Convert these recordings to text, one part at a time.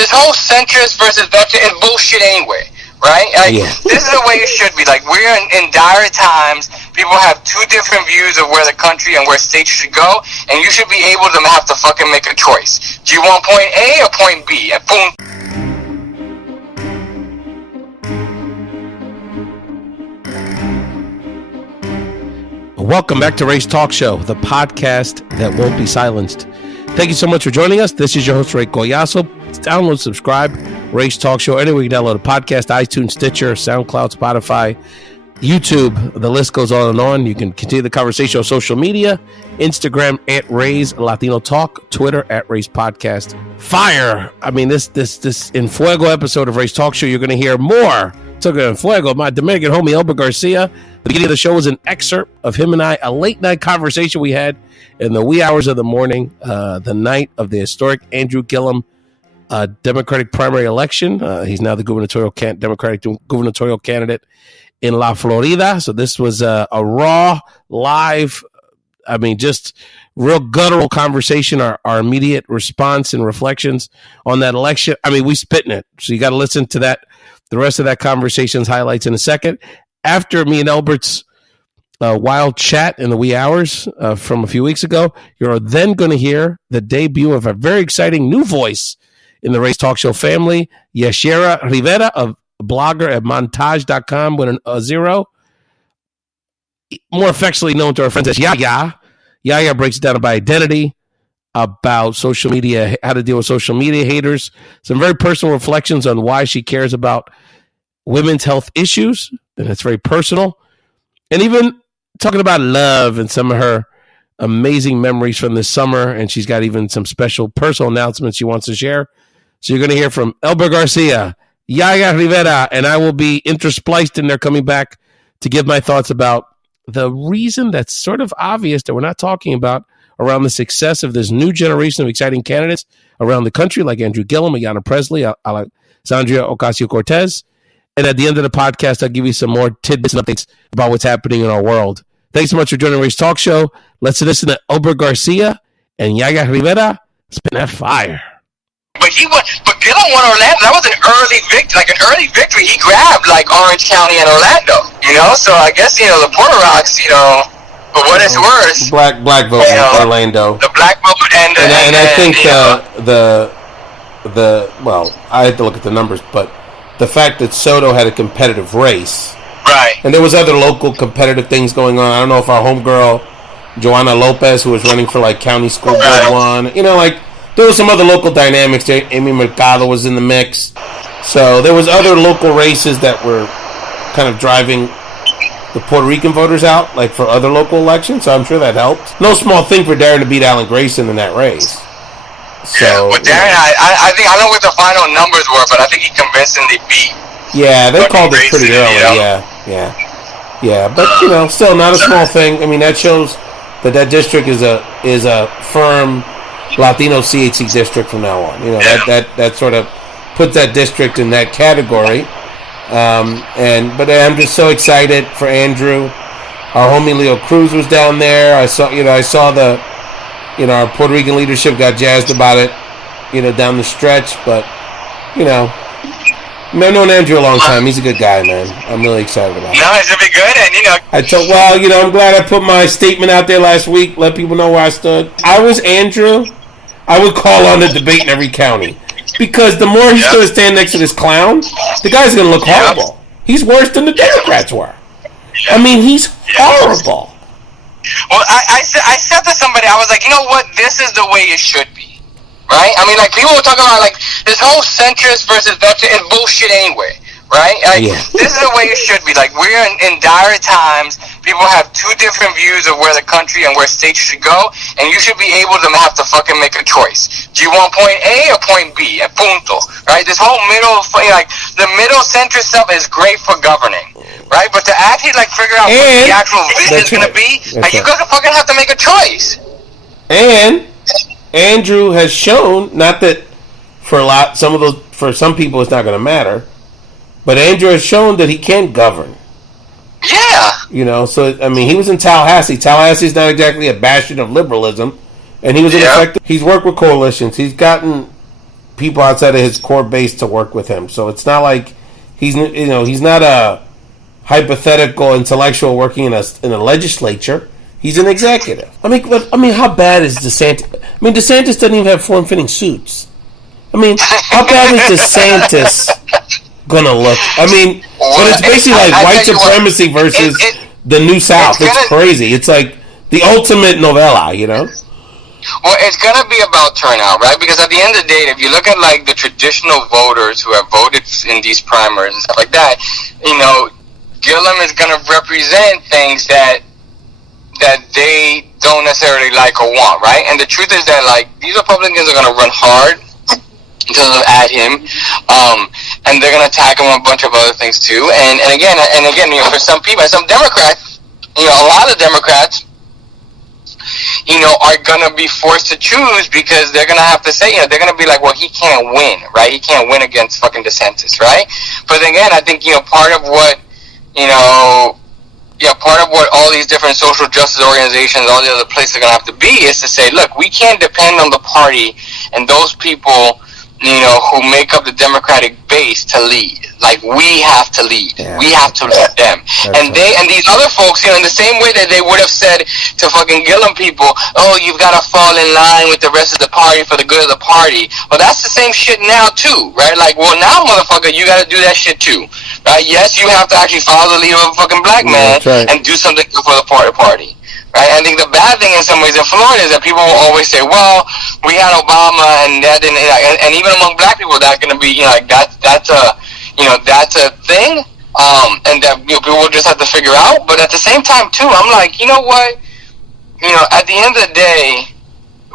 this whole centrist versus veteran is bullshit anyway, right? Like, This is the way it should be. Like, we're in dire times. People have two different views of where the country and where states should go, and you should be able to have to fucking make a choice. Do you want point A or point B? And boom. Welcome back to Race Talk Show, the podcast that won't be silenced. Thank you so much for joining us. This is your host, Ray Collazo. Download, subscribe, Race Talk Show. Anywhere you can download a podcast, iTunes, Stitcher, SoundCloud, Spotify, YouTube. The list goes on and on. You can continue the conversation on social media. Instagram at Race Latino Talk. Twitter at Race Podcast. Fire! I mean, this En Fuego episode of Race Talk Show, you're going to hear more. Took En Fuego. My Dominican homie, Elbert Garcia. The beginning of the show was an excerpt of him and I, a late night conversation we had in the wee hours of the morning, the night of the historic Andrew Gillum Democratic primary election. He's now the Democratic gubernatorial candidate in La Florida. So this was a raw, live, I mean, just real guttural conversation, our immediate response and reflections on that election. I mean, we spit in it. So you got to listen to that. The rest of that conversation's highlights in a second. After me and Elbert's wild chat in the wee hours from a few weeks ago, you're then going to hear the debut of a very exciting new voice in the Race Talk Show family, Yaya Rivera, a blogger at montage.com with a zero, more affectionately known to our friends as Yaya. Yaya breaks it down about identity, about social media, how to deal with social media haters, some very personal reflections on why she cares about women's health issues, and it's very personal, and even talking about love and some of her amazing memories from this summer, and she's got even some special personal announcements she wants to share. So you're going to hear from Elbert Garcia, Yaya Rivera, and I will be interspliced in there coming back to give my thoughts about the reason that's sort of obvious that we're not talking about around the success of this new generation of exciting candidates around the country, like Andrew Gillum, Ayanna Presley, Alexandria Ocasio-Cortez. And at the end of the podcast, I'll give you some more tidbits and updates about what's happening in our world. Thanks so much for joining Race Talk Show. Let's listen to Elbert Garcia and Yaya Rivera spin that fire. But Gillum won Orlando. That was an early victory. He grabbed like Orange County and Orlando, So I guess the Puerto Rocks, for what it's worth, black vote in Orlando. The black vote and I think well, I had to look at the numbers, but the fact that Soto had a competitive race, right? And there was other local competitive things going on. I don't know if our homegirl Joanna Lopez, who was running for like county school board, won. There was some other local dynamics there. Amy Mercado was in the mix, so there was other local races that were kind of driving the Puerto Rican voters out, like for other local elections. So I'm sure that helped. No small thing for Darren to beat Alan Grayson in that race. So, with Darren, I think I don't know what the final numbers were, but I think he convincingly beat. Yeah, they called it pretty early. Yeah. But still not a small thing. I mean, that shows that district is a firm Latino CHC district from now on. That sort of puts that district in that category. But I'm just so excited for Andrew. Our homie Leo Cruz was down there. I saw the. Our Puerto Rican leadership got jazzed about it, down the stretch. But, I've known Andrew a long time. He's a good guy, man. I'm really excited about it. No, it's going to be good. And, I'm glad I put my statement out there last week, let people know where I stood. I was Andrew. I would call on the debate in every county. Because the more he's going to stand next to this clown, the guy's going to look horrible. He's worse than the Democrats were. I mean, he's horrible. Well, I said to somebody, I was like, you know what? This is the way it should be, right? I mean, like, people were talking about, like, this whole centrist versus veteran is bullshit anyway, right? Like, This is the way it should be. Like, we're in dire times. People have two different views of where the country and where states should go, and you should be able to have to fucking make a choice. Do you want point A or point B? And punto, right? This whole the middle centrist stuff is great for governing. Right, but to actually figure out what the actual vision is going to be, you're going to fucking have to make a choice. And Andrew has shown, not that for some people it's not going to matter, but Andrew has shown that he can govern. Yeah. So I mean, he was in Tallahassee. Tallahassee's not exactly a bastion of liberalism, and he was an effective. He's worked with coalitions. He's gotten people outside of his core base to work with him. So it's not like he's not a hypothetical intellectual working in a legislature. He's an executive. I mean, how bad is DeSantis? I mean, DeSantis doesn't even have form-fitting suits. I mean, how bad is DeSantis gonna look? I mean, but it's basically like white supremacy versus the New South. It's crazy. It's like the ultimate novella, you know? Well, it's gonna be about turnout, right? Because at the end of the day, if you look at like the traditional voters who have voted in these primaries and stuff like that, you know, Gillum is gonna represent things that they don't necessarily like or want, right? And the truth is that like these Republicans are gonna run hard at him, and they're gonna attack him on a bunch of other things too. And again, you know, for some people, some Democrats, you know, a lot of Democrats, you know, are gonna be forced to choose because they're gonna have to say, you know, they're gonna be like, well, he can't win, right? He can't win against fucking DeSantis, right? But again, I think, you know, part of what all these different social justice organizations, all the other places are gonna have to be is to say, look, we can't depend on the party and those people, you know, who make up the Democratic base to lead. Like, we have to lead. Yeah. We have to lead them. And these other folks, you know, in the same way that they would have said to fucking Gillum people, oh, you've got to fall in line with the rest of the party for the good of the party. Well, that's the same shit now, too, right? Like, well, now, motherfucker, you got to do that shit, too. Right? Yes, you have to actually follow the lead of a fucking black man and do something for the party. Right? I think the bad thing in some ways in Florida is that people will always say, well, we had Obama and that didn't, and even among black people, that's going to be, you know, like that's a thing, and that, you know, people will just have to figure out. But at the same time, too, I'm like, you know what? You know, at the end of the day,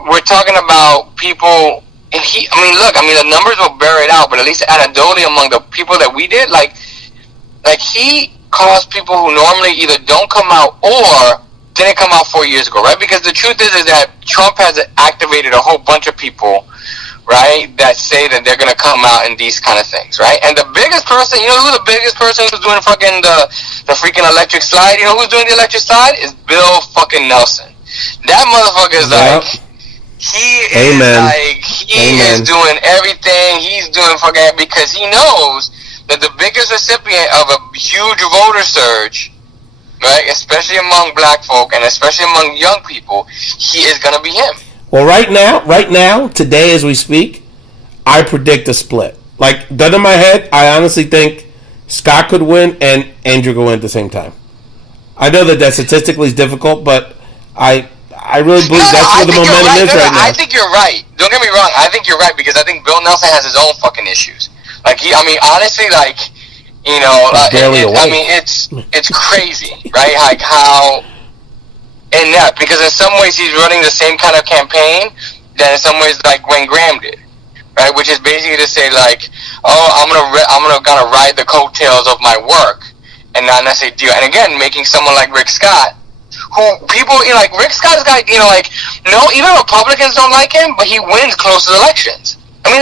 we're talking about people, and the numbers will bear it out, but at least anecdotally among the people that we did, like he caused people who normally either don't come out or didn't come out 4 years ago, right? Because the truth is that Trump has activated a whole bunch of people, right, that say that they're going to come out in these kind of things, right? And the biggest person, you know who the biggest person who's doing fucking the freaking electric slide, you know who's doing the electric slide? Is Bill fucking Nelson. That motherfucker is like, he is doing everything. He's doing fucking, because he knows that the biggest recipient of a huge voter surge, right, especially among black folk and especially among young people, he is going to be him. Well, right now, today as we speak, I predict a split. Like, gun in my head, I honestly think Scott could win and Andrew could win at the same time. I know that statistically is difficult, but I really believe that's where the momentum is right now. I think you're right. Don't get me wrong. I think you're right because I think Bill Nelson has his own fucking issues. Like, honestly, like, you know, it's crazy, right? Like how inept, because in some ways he's running the same kind of campaign that in some ways like Wayne Graham did, right? Which is basically to say like, oh, I'm gonna ride the coattails of my work and not necessarily deal. And again, making someone like Rick Scott, who people, you know, like Rick Scott's got, you know, like, no, even Republicans don't like him, but he wins close elections. I mean,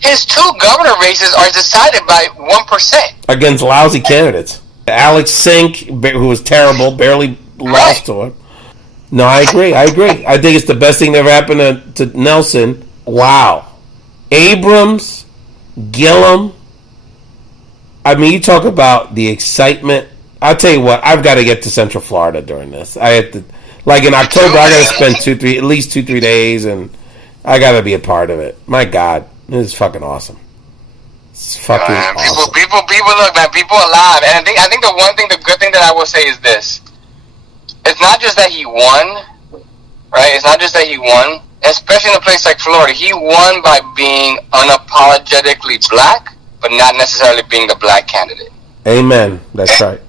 his two governor races are decided by 1%. Against lousy candidates. Alex Sink, who was terrible, barely lost to him. No, I agree. I think it's the best thing that ever happened to Nelson. Wow. Abrams, Gillum. I mean, you talk about the excitement. I'll tell you what, I've got to get to Central Florida during this. I have to, like in October, I got to spend at least 2-3 days, and I got to be a part of it. My God, this is fucking awesome. It's fucking awesome. People, look, man, people are alive. And I think the good thing that I will say is this. It's not just that he won, right? It's not just that he won, especially in a place like Florida. He won by being unapologetically black, but not necessarily being the black candidate. Amen. That's right.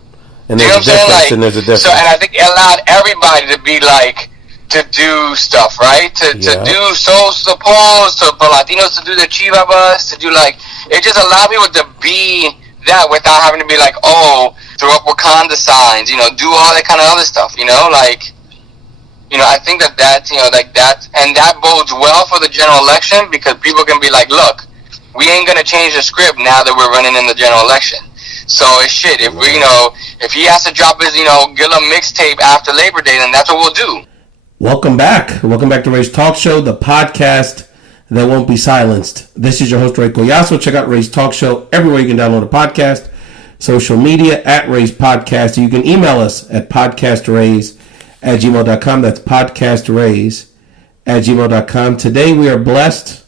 And there's a difference, and there's a difference. So, and I think it allowed everybody to be like, to do stuff, right? To do social polls, for Latinos to do the Chiva bus, to do like, it just allowed people to be that without having to be like, oh, throw up Wakanda signs, you know, do all that kind of other stuff, you know, like, you know, I think that's, you know, like that, and that bodes well for the general election because people can be like, look, we ain't gonna change the script now that we're running in the general election. So it's shit. If we, you know, if he has to drop his, you know, Gillum mixtape after Labor Day, then that's what we'll do. Welcome back to Ray's Talk Show, the podcast that won't be silenced. This is your host, Ray Collazo. Check out Ray's Talk Show everywhere you can download a podcast. Social media at Ray's Podcast. You can email us at podcastrays@gmail.com. That's podcastrays@gmail.com. Today we are blessed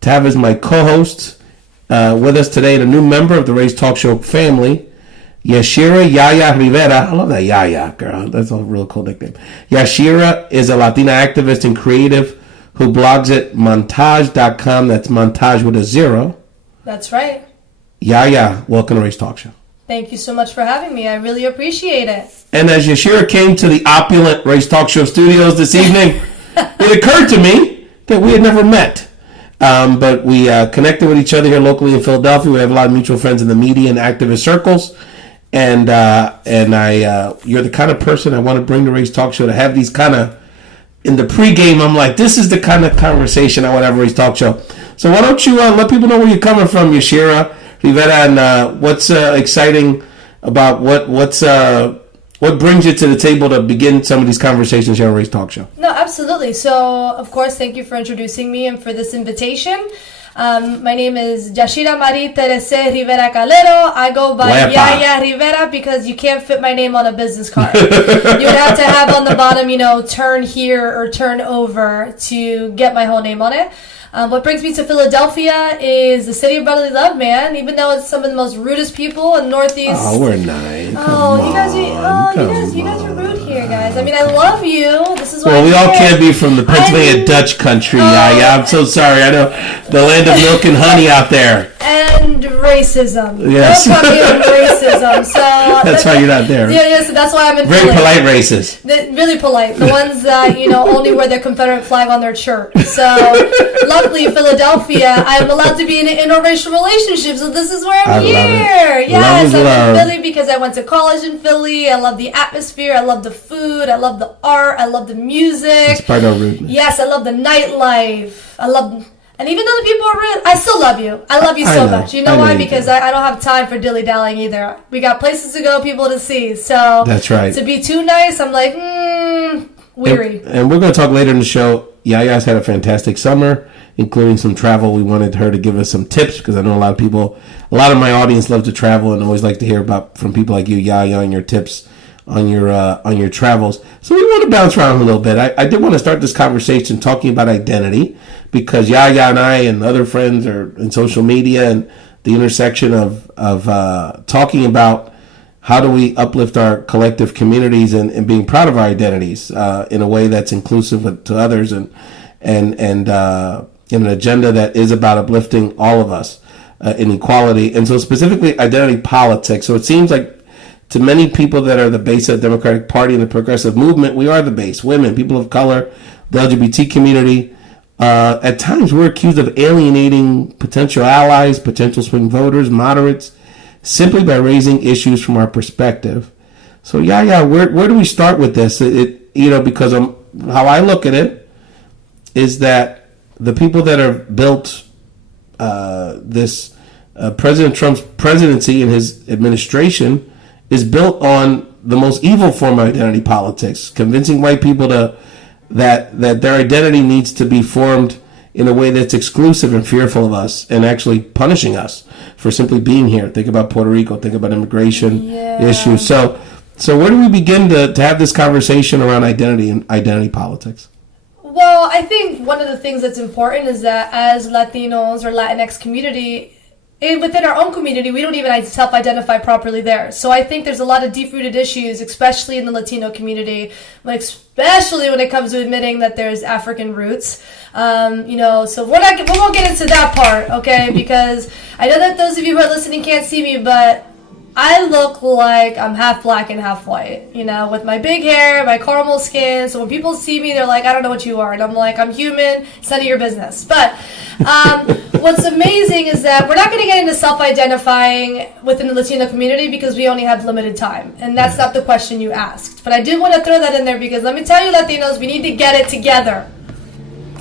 to have as my co-host with us today, and a new member of the Ray's Talk Show family, Yaya Rivera. I love that Yaya, girl. That's a real cool nickname. Yashira is a Latina activist and creative who blogs at montage.com. That's montage with a 0. That's right. Yaya, welcome to Ray's Talk Show. Thank you so much for having me. I really appreciate it. And as Yashira came to the opulent Ray's Talk Show studios this evening, it occurred to me that we had never met. But we connected with each other here locally in Philadelphia. We have a lot of mutual friends in the media and activist circles. And you're the kind of person I want to bring to Ray's Talk Show to have these kind of, in the pregame, I'm like, this is the kind of conversation I want to have at Ray's Talk Show. So why don't you let people know where you're coming from, Yashira Rivera, and what's exciting about what brings you to the table to begin some of these conversations here on Ray's Talk Show? No, absolutely. So, of course, thank you for introducing me and for this invitation. My name is Yashira Marie Terese Rivera Calero. I go by Yaya Rivera because you can't fit my name on a business card. You would have to have on the bottom, turn here or turn over to get my whole name on it. What brings me to Philadelphia is the city of brotherly love, man. Even though it's some of the most rudest people in Northeast. Oh, we're nice. You guys are rude here, guys. I mean, I love you. This is why. Well, we all can't be from the Pennsylvania Dutch country. Yeah, I'm so sorry. I know the land of milk and honey out there. And racism. Yes. Don't come here with racism. So that's why you're not there. Yeah, so that's why I'm in Very Philly. Polite racist. Really polite. The ones that, only wear their Confederate flag on their shirt. So, luckily, Philadelphia, I'm allowed to be in an interracial relationship. So this is where I'm here. Yes, I'm in Philly because I went to college in Philly. I love the atmosphere. I love the food. I love the art. I love the music. Despite our rudeness. Yes, I love the nightlife. And even though the people are rude, I still love you. I love you so much. You know why? Because I don't have time for dilly-dallying either. We got places to go, people to see. So that's right. To be too nice, I'm like, weary. And we're going to talk later in the show. Yaya's had a fantastic summer, including some travel. We wanted her to give us some tips because I know a lot of my audience love to travel and always like to hear from people like you, Yaya, and your tips on your travels. So we want to bounce around a little bit. I did want to start this conversation talking about identity because Yaya and I and other friends are in social media and the intersection of talking about how do we uplift our collective communities and being proud of our identities in a way that's inclusive to others and in an agenda that is about uplifting all of us in equality. And so specifically identity politics. So it seems like to many people that are the base of the Democratic Party and the progressive movement, we are the base. Women, people of color, the LGBT community. At times, we're accused of alienating potential allies, potential swing voters, moderates, simply by raising issues from our perspective. So, Yaya, where do we start with this? Because how I look at it is that the people that have built this President Trump's presidency and his administration is built on the most evil form of identity politics, convincing white people that their identity needs to be formed in a way that's exclusive and fearful of us, and actually punishing us for simply being here. Think about Puerto Rico. Think about immigration issues. So where do we begin to have this conversation around identity and identity politics? Well, I think one of the things that's important is that as Latinos or Latinx community, within our own community, we don't even self-identify properly there. So I think there's a lot of deep-rooted issues, especially in the Latino community, especially when it comes to admitting that there's African roots. So we won't get into that part, okay? Because I know that those of you who are listening can't see me, but I look like I'm half black and half white, with my big hair, my caramel skin. So when people see me, they're like, I don't know what you are. And I'm like, I'm human. It's none of your business. But what's amazing is that we're not going to get into self-identifying within the Latino community because we only have limited time. And that's not the question you asked. But I did want to throw that in there because let me tell you, Latinos, we need to get it together.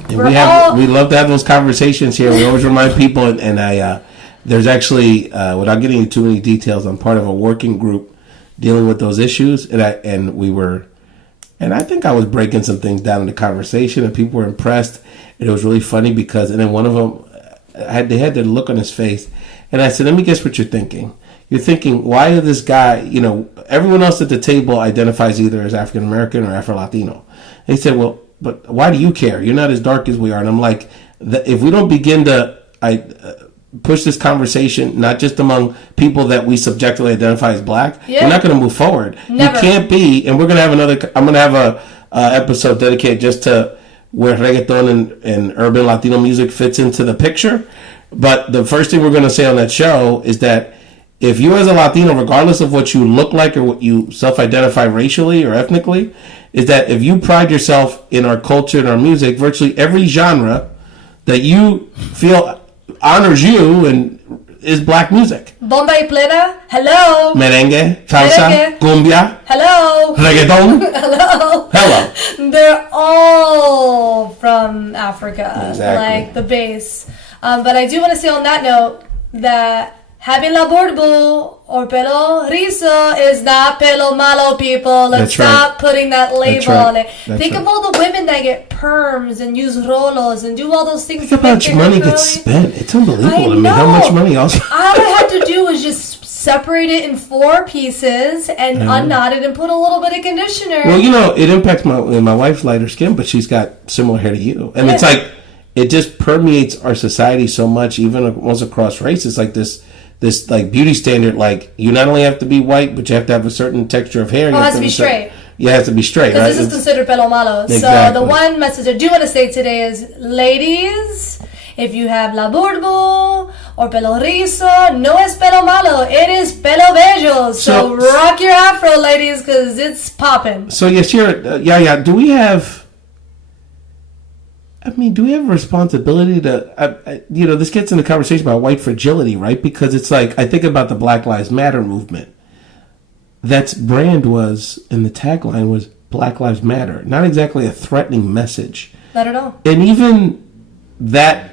And we love to have those conversations here. We always remind people, and there's actually, without getting into too many details, I'm part of a working group dealing with those issues, and we were And I think I was breaking some things down in the conversation, and people were impressed. And it was really funny because, and then one of them, they had their look on his face. And I said, let me guess what you're thinking. You're thinking, why is this guy, everyone else at the table identifies either as African-American or Afro-Latino. And he said, well, but why do you care? You're not as dark as we are. And I'm like, if we don't begin to push this conversation, not just among people that we subjectively identify as black, we're not going to move forward. Never. You can't be, and we're going to have I'm going to have a episode dedicated just to where reggaeton and urban Latino music fits into the picture. But the first thing we're going to say on that show is that if you as a Latino, regardless of what you look like or what you self-identify racially or ethnically, is that if you pride yourself in our culture and our music, virtually every genre that you feel honors you and is black music. Bomba y plena, hello. Merengue, salsa, cumbia, hello. Reggaeton, hello. They're all from Africa, exactly. Like the base. But I do want to say on that note that having la burbu or pelo rizo is not pelo malo, people. Let's stop putting that label on it. Think of all the women that get perms and use rolos and do all those things. Think how much money gets spent. It's unbelievable to me how much money also. All I had to do was just separate it in 4 pieces and unknot it and put a little bit of conditioner. Well, it impacts my wife's lighter skin, but she's got similar hair to you. And it's like, it just permeates our society so much, even once across races, like this like beauty standard, like you not only have to be white, but you have to have a certain texture of hair. It has to be straight. Yeah, it has to be straight, right? Because this is considered pelo malo. Exactly. So the one message I do want to say today is, ladies, if you have la burbu or pelo rizo, no es pelo malo. It is pelo bello. So rock your afro, ladies, because it's popping. So yes, Yaya, do we have a responsibility to, this gets in the conversation about white fragility, right? Because it's like, I think about the Black Lives Matter movement. That's brand was, and the tagline was Black Lives Matter. Not exactly a threatening message. Not at all. And even that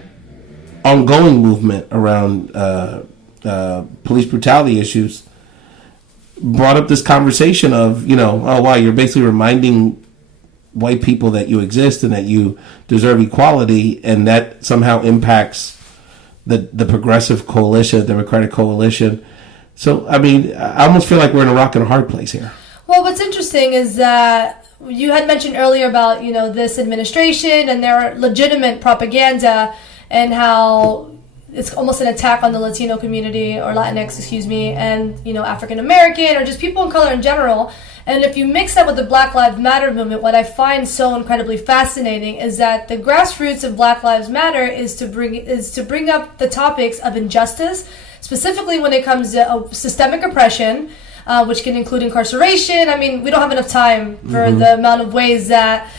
ongoing movement around police brutality issues brought up this conversation of, oh, wow, you're basically reminding white people that you exist and that you deserve equality, and that somehow impacts the progressive coalition, Democratic coalition. So, I almost feel like we're in a rock and a hard place here. Well, what's interesting is that you had mentioned earlier about, this administration and their legitimate propaganda and how it's almost an attack on the Latino community, or Latinx, and, African American, or just people of color in general. And if you mix that with the Black Lives Matter movement, what I find so incredibly fascinating is that the grassroots of Black Lives Matter is to bring up the topics of injustice, specifically when it comes to systemic oppression, which can include incarceration. We don't have enough time for the amount of ways that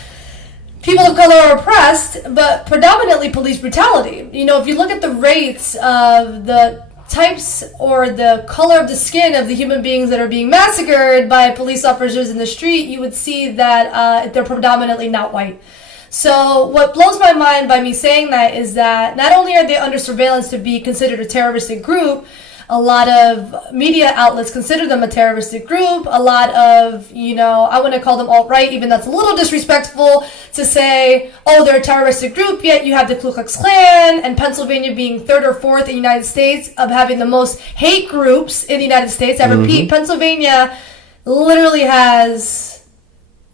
people of color are oppressed, but predominantly police brutality. If you look at the rates of the types or the color of the skin of the human beings that are being massacred by police officers in the street, you would see that they're predominantly not white. So what blows my mind by me saying that is that not only are they under surveillance to be considered a terroristic group, a lot of media outlets consider them a terroristic group. A lot of, I want to call them alt-right, even that's a little disrespectful to say, oh, they're a terroristic group, yet you have the Ku Klux Klan and Pennsylvania being 3rd or 4th in the United States of having the most hate groups in the United States. I repeat, Pennsylvania literally has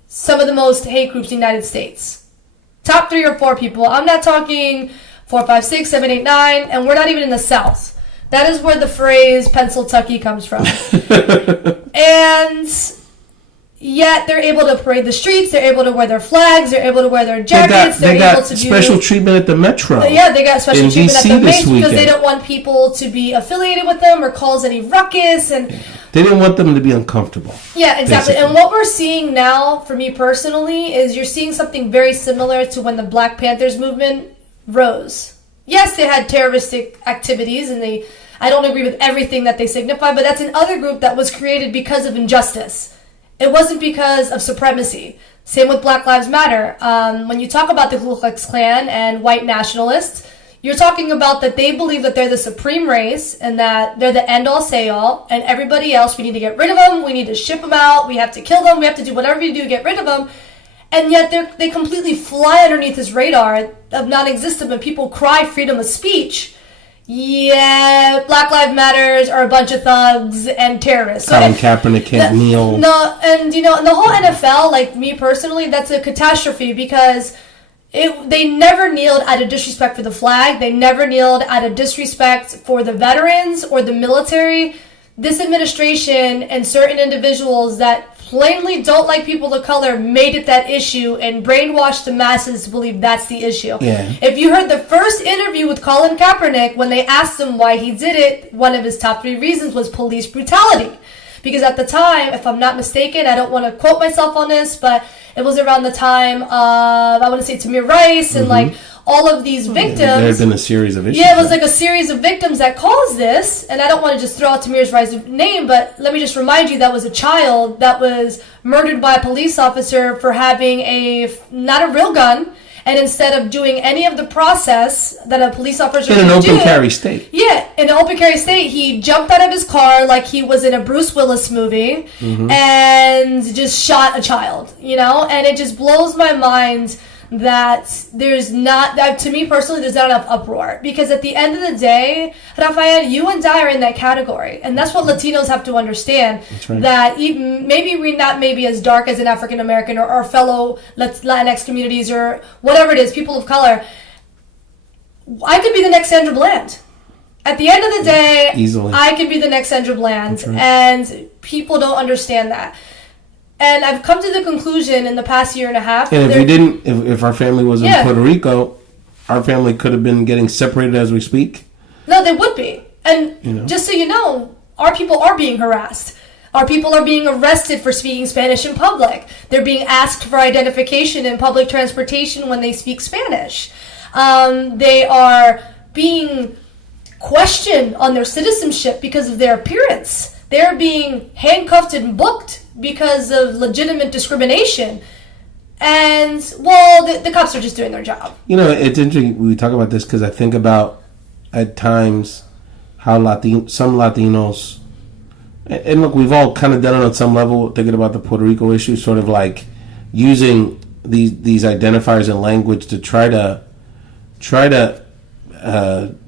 some of the most hate groups in the United States. Top 3 or 4 people. I'm not talking 4, 5, 6, 7, 8, 9, and we're not even in the South. That is where the phrase Pennsyltucky comes from. And yet they're able to parade the streets, they're able to wear their flags, they're able to wear their jackets, they got special treatment at the Metro. Yeah, they got special treatment at the Metro because they don't want people to be affiliated with them or cause any ruckus, and they didn't want them to be uncomfortable. Yeah, exactly. Basically. And what we're seeing now, for me personally, is you're seeing something very similar to when the Black Panthers movement rose. Yes, they had terroristic activities, and I don't agree with everything that they signify, but that's another group that was created because of injustice. It wasn't because of supremacy. Same with Black Lives Matter. When you talk about the Ku Klux Klan and white nationalists, You're talking about that they believe that they're the supreme race and that they're the end-all, say-all, and everybody else, we need to get rid of them, we need to ship them out, we have to kill them, we have to do whatever we do to get rid of them. And yet they completely fly underneath this radar of non-existent when people cry freedom of speech. Yeah, Black Lives Matters are a bunch of thugs and terrorists. Colin Kaepernick can't kneel. No, and you know, in the whole NFL, like me personally, that's a catastrophe because they never kneeled out of disrespect for the flag. They never kneeled out of disrespect for the veterans or the military. This administration and certain individuals that plainly don't like people of color made it that issue and brainwashed the masses to believe that's the issue. Yeah. If you heard the first interview with Colin Kaepernick, when they asked him why he did it, one of his top 3 reasons was police brutality. Because at the time, if I'm not mistaken, I don't want to quote myself on this, but it was around the time of, I want to say Tamir Rice and like all of these victims. There had been a series of issues. Yeah, it was like a series of victims that caused this. And I don't want to just throw out Tamir Rice's name, but let me just remind you that was a child that was murdered by a police officer for having not a real gun. And instead of doing any of the process that a police officer in an open carry state. Yeah, in an open carry state, he jumped out of his car like he was in a Bruce Willis movie and just shot a child, you know? And it just blows my mind that there's not, to me personally, there's not enough uproar. Because at the end of the day, Rafael, you and I are in that category. And that's what Latinos have to understand. Right. That maybe we're not maybe as dark as an African American or our fellow Latinx communities or whatever it is, people of color. I could be the next Sandra Bland. At the end of the day, easily, I could be the next Sandra Bland. Right. And people don't understand that. And I've come to the conclusion in the past year and a half. And if our family was in Puerto Rico, our family could have been getting separated as we speak. No, they would be. And just so you know, our people are being harassed. Our people are being arrested for speaking Spanish in public. They're being asked for identification in public transportation when they speak Spanish. They are being questioned on their citizenship because of their appearance. They're being handcuffed and booked because of legitimate discrimination. And, well, the cops are just doing their job. You know, it's interesting we talk about this because I think about, at times, how some Latinos, and look, we've all kind of done it on some level, thinking about the Puerto Rico issue, sort of like using these identifiers and language to try to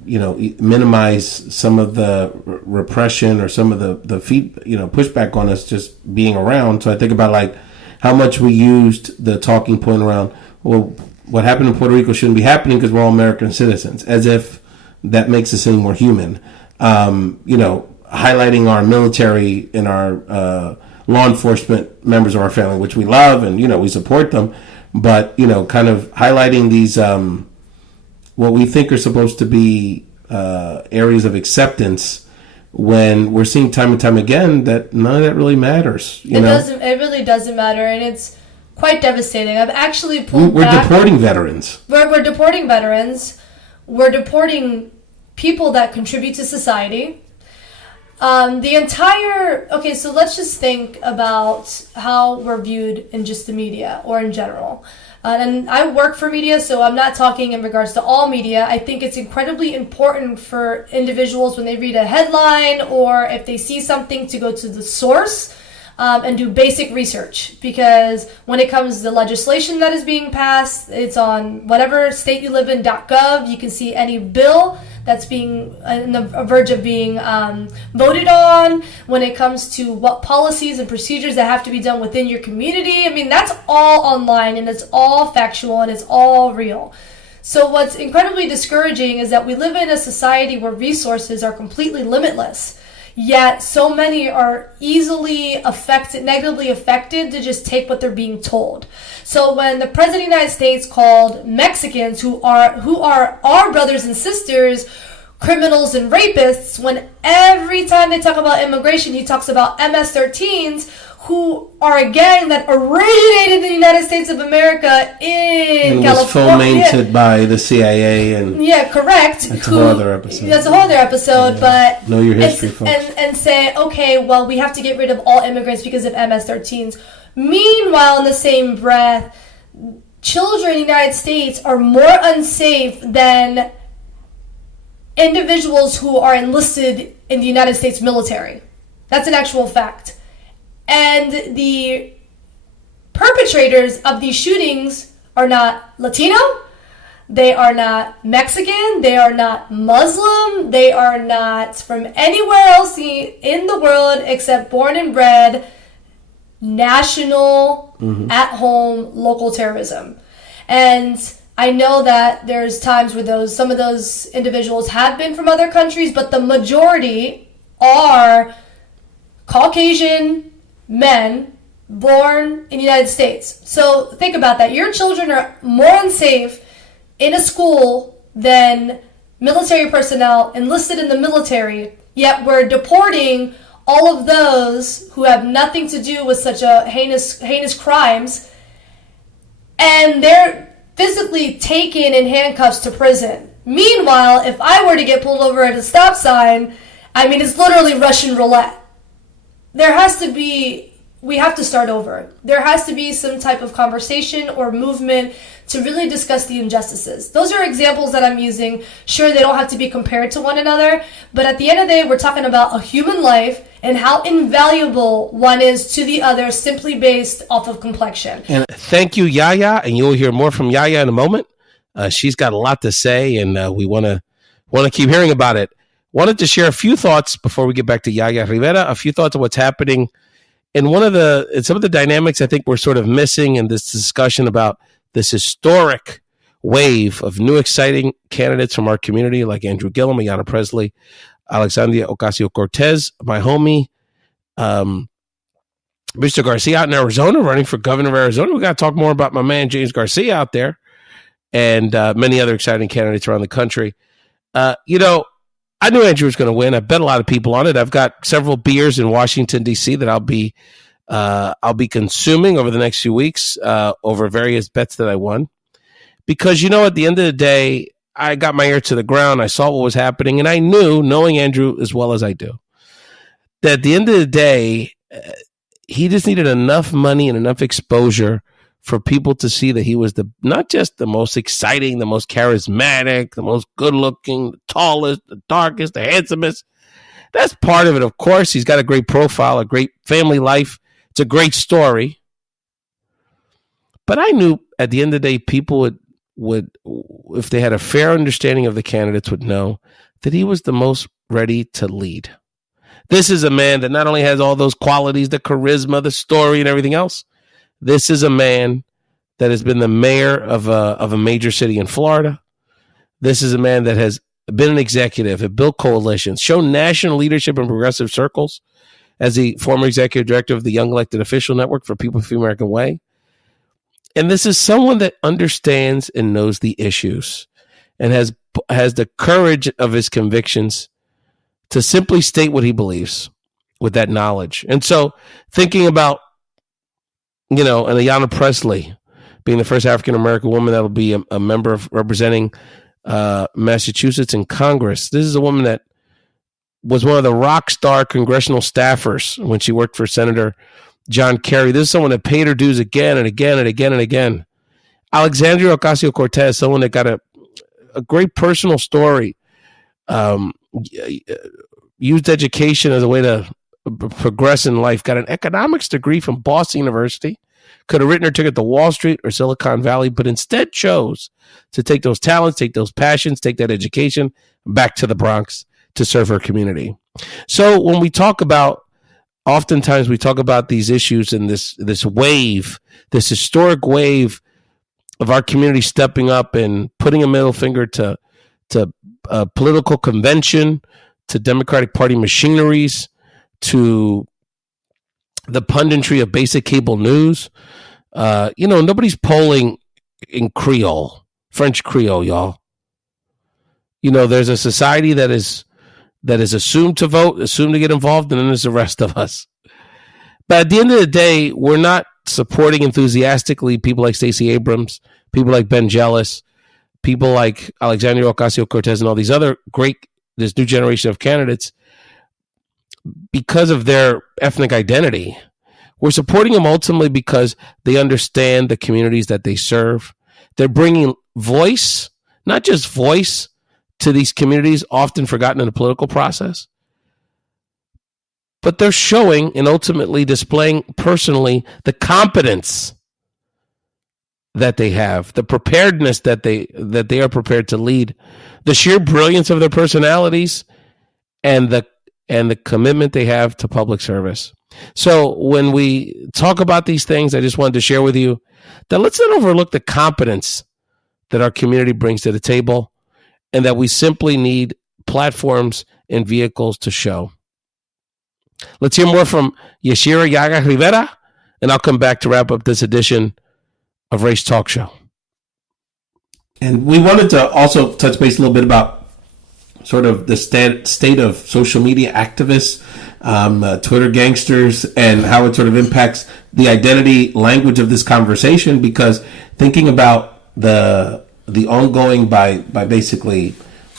minimize some of the repression or some of the pushback on us just being around. So I think about like how much we used the talking point around, well, what happened in Puerto Rico shouldn't be happening because we're all American citizens, as if that makes us any more human. Highlighting our military and our law enforcement members of our family, which we love and, we support them, but, kind of highlighting these what we think are supposed to be areas of acceptance when we're seeing time and time again that none of that really matters. It really doesn't matter, and it's quite devastating. I've actually pulled back. Deporting veterans. We're deporting veterans. We're deporting people that contribute to society. So let's just think about how we're viewed in just the media or in general. And I work for media, so I'm not talking in regards to all media. I think it's incredibly important for individuals when they read a headline or if they see something to go to the source and do basic research. Because when it comes to the legislation that is being passed, it's on whatever state you live in .gov. You can see any bill that's being on the verge of being voted on. When it comes to what policies and procedures that have to be done within your community, I mean, that's all online and it's all factual and it's all real. So what's incredibly discouraging is that we live in a society where resources are completely limitless. Yet so many are easily negatively affected to just take what they're being told. So when the President of the United States called Mexicans, who are our brothers and sisters, criminals and rapists, when every time they talk about immigration, he talks about MS-13s, who are a gang that originated in the United States of America in California. Was fomented by the CIA and correct. That's a whole other episode. That's a whole other episode, but know your history, folks. And say, okay, well, we have to get rid of all immigrants because of MS-13s. Meanwhile, in the same breath, children in the United States are more unsafe than individuals who are enlisted in the United States military. That's an actual fact. And the perpetrators of these shootings are not Latino, they are not Mexican, they are not Muslim, they are not from anywhere else in the world except born and bred national, at-home, local terrorism. And I know that there's times where some of those individuals have been from other countries, but the majority are Caucasian men born in the United States. So think about that. Your children are more unsafe in a school than military personnel enlisted in the military, yet we're deporting all of those who have nothing to do with such a heinous crimes, and they're physically taken in handcuffs to prison. Meanwhile, if I were to get pulled over at a stop sign, I mean, it's literally Russian roulette. We have to start over. There has to be some type of conversation or movement to really discuss the injustices. Those are examples that I'm using. Sure, they don't have to be compared to one another, but at the end of the day, we're talking about a human life and how invaluable one is to the other simply based off of complexion. And thank you, Yaya, and you'll hear more from Yaya in a moment. She's got a lot to say, and we want to keep hearing about it. Wanted to share a few thoughts before we get back to Yaya Rivera, a few thoughts on what's happening. And some of the dynamics I think we're sort of missing in this discussion about this historic wave of new exciting candidates from our community, like Andrew Gillum, Ayanna Pressley, Alexandria OcasioCortez, my homie, Mr. Garcia out in Arizona, running for governor of Arizona. We got to talk more about my man James Garcia out there, and many other exciting candidates around the country. I knew Andrew was going to win. I bet a lot of people on it. I've got several beers in Washington, D.C. that I'll be consuming over the next few weeks over various bets that I won. Because, at the end of the day, I got my ear to the ground. I saw what was happening, and I knew, knowing Andrew as well as I do, that at the end of the day, he just needed enough money and enough exposure for people to see that he was not just the most exciting, the most charismatic, the most good-looking, the tallest, the darkest, the handsomest. That's part of it, of course. He's got a great profile, a great family life. It's a great story. But I knew at the end of the day, people would, if they had a fair understanding of the candidates, would know that he was the most ready to lead. This is a man that not only has all those qualities, the charisma, the story, and everything else. This is a man that has been the mayor of a major city in Florida. This is a man that has been an executive, have built coalitions, shown national leadership in progressive circles as the former executive director of the Young Elected Official Network for People for the American Way. And this is someone that understands and knows the issues and has the courage of his convictions to simply state what he believes with that knowledge. And so thinking about an Ayanna Pressley being the first African-American woman that will be a member of representing Massachusetts in Congress. This is a woman that was one of the rock star congressional staffers when she worked for Senator John Kerry. This is someone that paid her dues again and again and again and again. Alexandria Ocasio-Cortez, someone that got a great personal story, used education as a way to progress in life, got an economics degree from Boston University, could have written her ticket to Wall Street or Silicon Valley, but instead chose to take those talents, take those passions, take that education back to the Bronx to serve her community. So when we talk about, oftentimes we talk about these issues and this wave, this historic wave of our community stepping up and putting a middle finger to political convention, to Democratic Party machineries, to the punditry of basic cable news. Nobody's polling in Creole, French Creole, y'all. There's a society that is assumed to vote, assumed to get involved, and then there's the rest of us. But at the end of the day, we're not supporting enthusiastically people like Stacey Abrams, people like Ben Jealous, people like Alexandria Ocasio-Cortez, and all these other this new generation of candidates because of their ethnic identity. We're supporting them ultimately because they understand the communities that they serve. They're bringing voice, not just voice, to these communities, often forgotten in the political process. But they're showing and ultimately displaying personally the competence that they have, the preparedness that they are prepared to lead, the sheer brilliance of their personalities, and the commitment they have to public service. So when we talk about these things, I just wanted to share with you that let's not overlook the competence that our community brings to the table, and that we simply need platforms and vehicles to show. Let's hear more from Yaya Rivera, and I'll come back to wrap up this edition of Race Talk Show. And we wanted to also touch base a little bit about sort of the state of social media activists, Twitter gangsters, and how it sort of impacts the identity language of this conversation, because thinking about the ongoing by basically,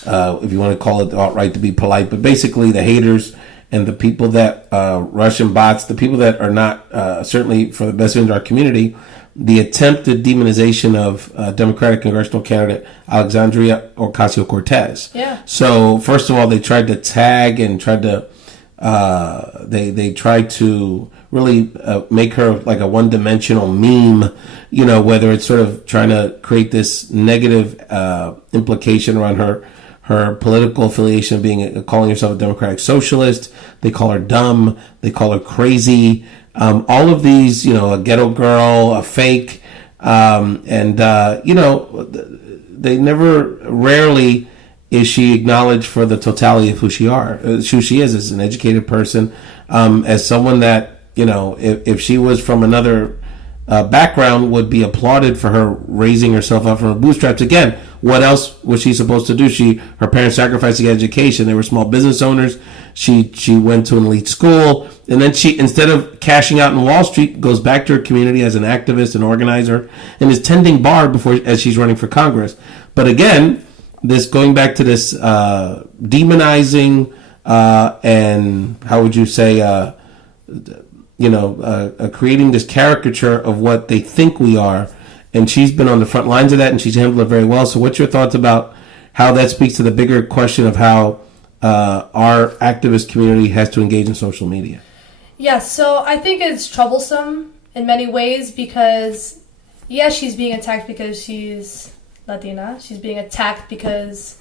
if you want to call it outright to be polite, but basically the haters and the people that Russian bots, the people that are not certainly for the best interest of our community, the attempted demonization of Democratic congressional candidate Alexandria Ocasio-Cortez. Yeah. So first of all, they tried to tag and tried to they tried to really make her like a one-dimensional meme, you know, whether it's sort of trying to create this negative implication around her political affiliation of being calling herself a democratic socialist. They call her dumb. They call her crazy. All of these, you know, a ghetto girl, a fake, you know, they rarely is she acknowledged for the totality of who she is as an educated person, as someone that, you know, if she was from another background, would be applauded for her raising herself up from her bootstraps. Again, what else was she supposed to do? Her parents sacrificed to get education. They were small business owners. She went to an elite school, and then she, instead of cashing out in Wall Street, goes back to her community as an activist and organizer, and is tending bar as she's running for Congress. But again, this going back to this demonizing and how would you say, creating this caricature of what they think we are. And she's been on the front lines of that, and she's handled it very well. So what's your thoughts about how that speaks to the bigger question of how our activist community has to engage in social media? Yeah, so I think it's troublesome in many ways because, yes, she's being attacked because she's Latina. She's being attacked because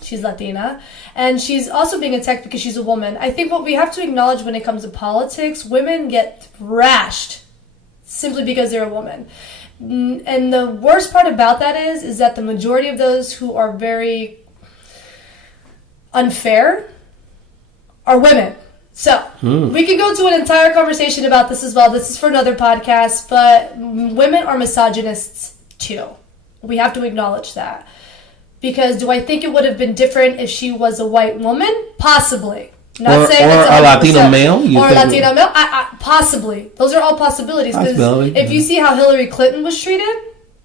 she's Latina. And she's also being attacked because she's a woman. I think what we have to acknowledge when it comes to politics, women get thrashed simply because they're a woman. And the worst part about that is that the majority of those who are very unfair are women. So we can go to an entire conversation about this as well. This is for another podcast, but women are misogynists too. We have to acknowledge that. Because do I think it would have been different if she was a white woman? Possibly. Not saying or a Latino male? Or a Latino male? Possibly. Those are all possibilities. Because if you see how Hillary Clinton was treated...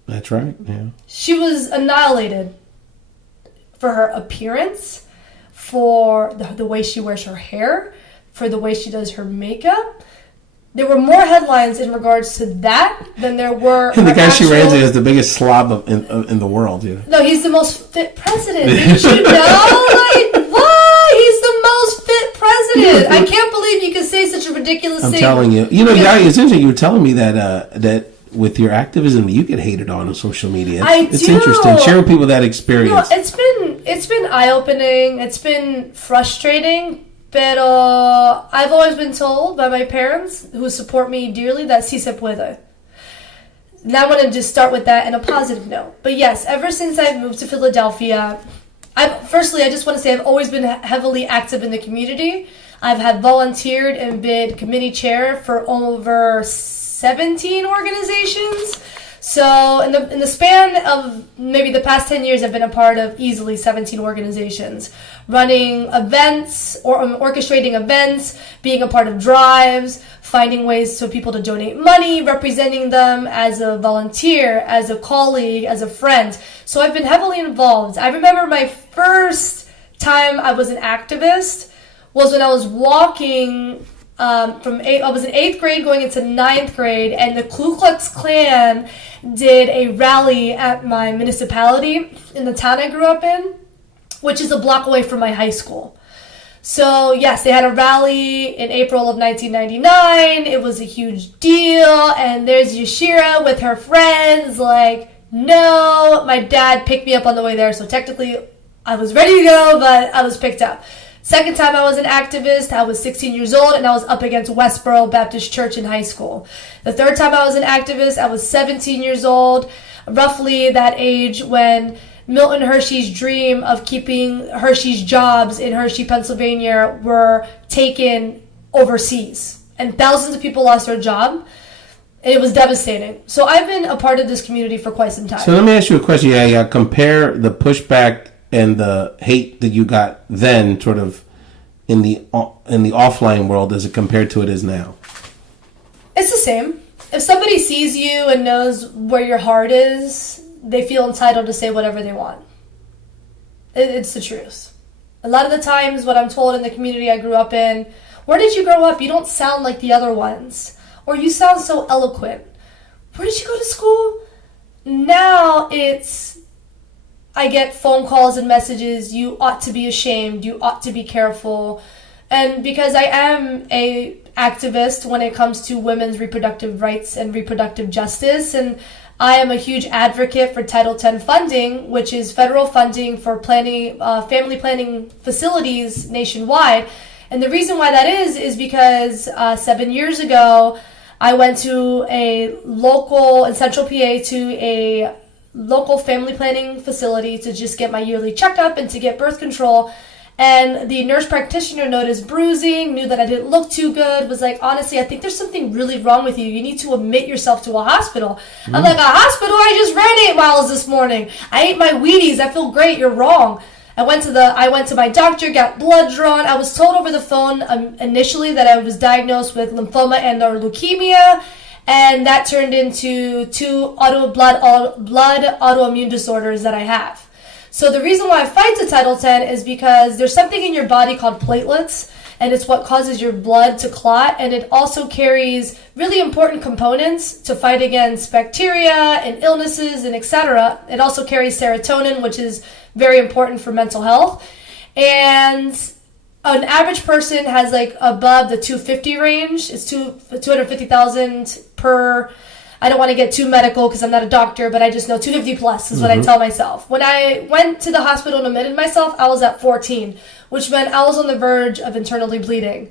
That's right, yeah. She was annihilated for her appearance, for the way she wears her hair, for the way she does her makeup. There were more headlines in regards to that than there were... And the guy she ran is the biggest slob in the world, you know? No, he's the most fit president. Didn't you know? Like, what? He's the most fit president. I can't believe you can say such a ridiculous thing. I'm telling you. You know, Yaya, it's interesting. You were telling me that with your activism, you get hated on social media. It's interesting. Share with people that experience. No, it's been eye-opening. It's been frustrating. Pero I've always been told by my parents, who support me dearly, that sí se puede. And I want to just start with that in a positive note. But yes, ever since I've moved to Philadelphia, I just want to say I've always been heavily active in the community. I've had volunteered and been committee chair for over 17 organizations. So in the span of maybe the past 10 years, I've been a part of easily 17 organizations, running events or orchestrating events, being a part of drives, finding ways for people to donate money, representing them as a volunteer, as a colleague, as a friend. So I've been heavily involved. I remember my first time I was an activist was when I was walking I was in 8th grade going into 9th grade, and the Ku Klux Klan did a rally at my municipality in the town I grew up in. which is a block away from my high school. So, yes, they had a rally in April of 1999. It was a huge deal. And there's Yashira with her friends. Like, no, my dad picked me up on the way there. So, technically, I was ready to go, but I was picked up. Second time I was an activist, I was 16 years old, and I was up against Westboro Baptist Church in high school. The third time I was an activist, I was 17 years old, roughly that age when Milton Hershey's dream of keeping Hershey's jobs in Hershey, Pennsylvania were taken overseas. And thousands of people lost their job. It was devastating. So I've been a part of this community for quite some time. So let me ask you a question. Yeah. Compare the pushback and the hate that you got then, sort of in the offline world, as it compared to it is now. It's the same. If somebody sees you and knows where your heart is, they feel entitled to say whatever they want. It's the truth. A lot of the times, what I'm told in the community I grew up in, where did you grow up? You don't sound like the other ones. Or you sound so eloquent. Where did you go to school? Now I get phone calls and messages, you ought to be ashamed, you ought to be careful. And because I am a activist when it comes to women's reproductive rights and reproductive justice, and I am a huge advocate for Title X funding, which is federal funding for family planning facilities nationwide. And the reason why that is because 7 years ago, I went to a local, in Central PA, to a local family planning facility to just get my yearly checkup and to get birth control. And the nurse practitioner noticed bruising, knew that I didn't look too good, was like, honestly, I think there's something really wrong with you. You need to admit yourself to a hospital. I'm like, a hospital? I just ran 8 miles this morning. I ate my Wheaties. I feel great. You're wrong. I went to my doctor, got blood drawn. I was told over the phone initially that I was diagnosed with lymphoma and or leukemia. And that turned into 2 blood autoimmune disorders that I have. So the reason why I fight to Title X is because there's something in your body called platelets, and it's what causes your blood to clot, and it also carries really important components to fight against bacteria and illnesses and etc. It also carries serotonin, which is very important for mental health. And an average person has like above the 250 range. It's 250,000 per. I don't want to get too medical because I'm not a doctor, but I just know 250 plus is what I tell myself. When I went to the hospital and admitted myself, I was at 14, which meant I was on the verge of internally bleeding.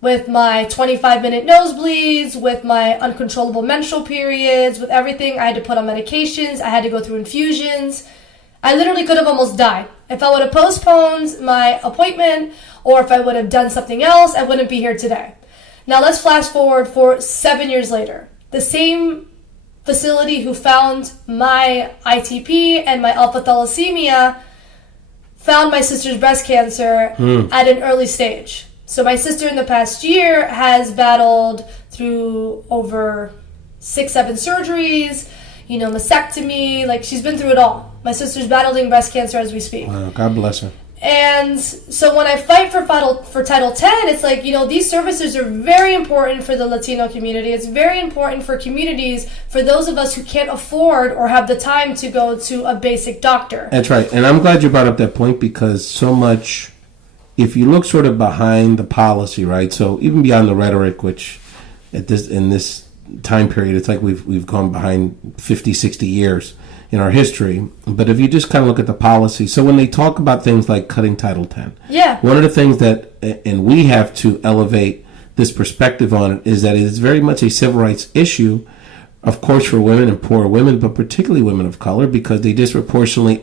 With my 25-minute nosebleeds, with my uncontrollable menstrual periods, with everything, I had to put on medications, I had to go through infusions. I literally could have almost died. If I would have postponed my appointment or if I would have done something else, I wouldn't be here today. Now let's flash forward for 7 years later. The same facility who found my ITP and my alpha thalassemia found my sister's breast cancer at an early stage. So my sister in the past year has battled through over 6-7 surgeries, mastectomy, like she's been through it all. My sister's battling breast cancer as we speak. Wow, God bless her. And so when I fight for Title X, it's like, these services are very important for the Latino community. It's very important for communities, for those of us who can't afford or have the time to go to a basic doctor. That's right. And I'm glad you brought up that point because so much, if you look sort of behind the policy, right? So even beyond the rhetoric, which in this time period, it's like we've gone behind 50, 60 years in our history. But if you just kind of look at the policy, so when they talk about things like cutting Title X, one of the things that, and we have to elevate this perspective on it, is that it is very much a civil rights issue, of course, for women and poor women, but particularly women of color, because they disproportionately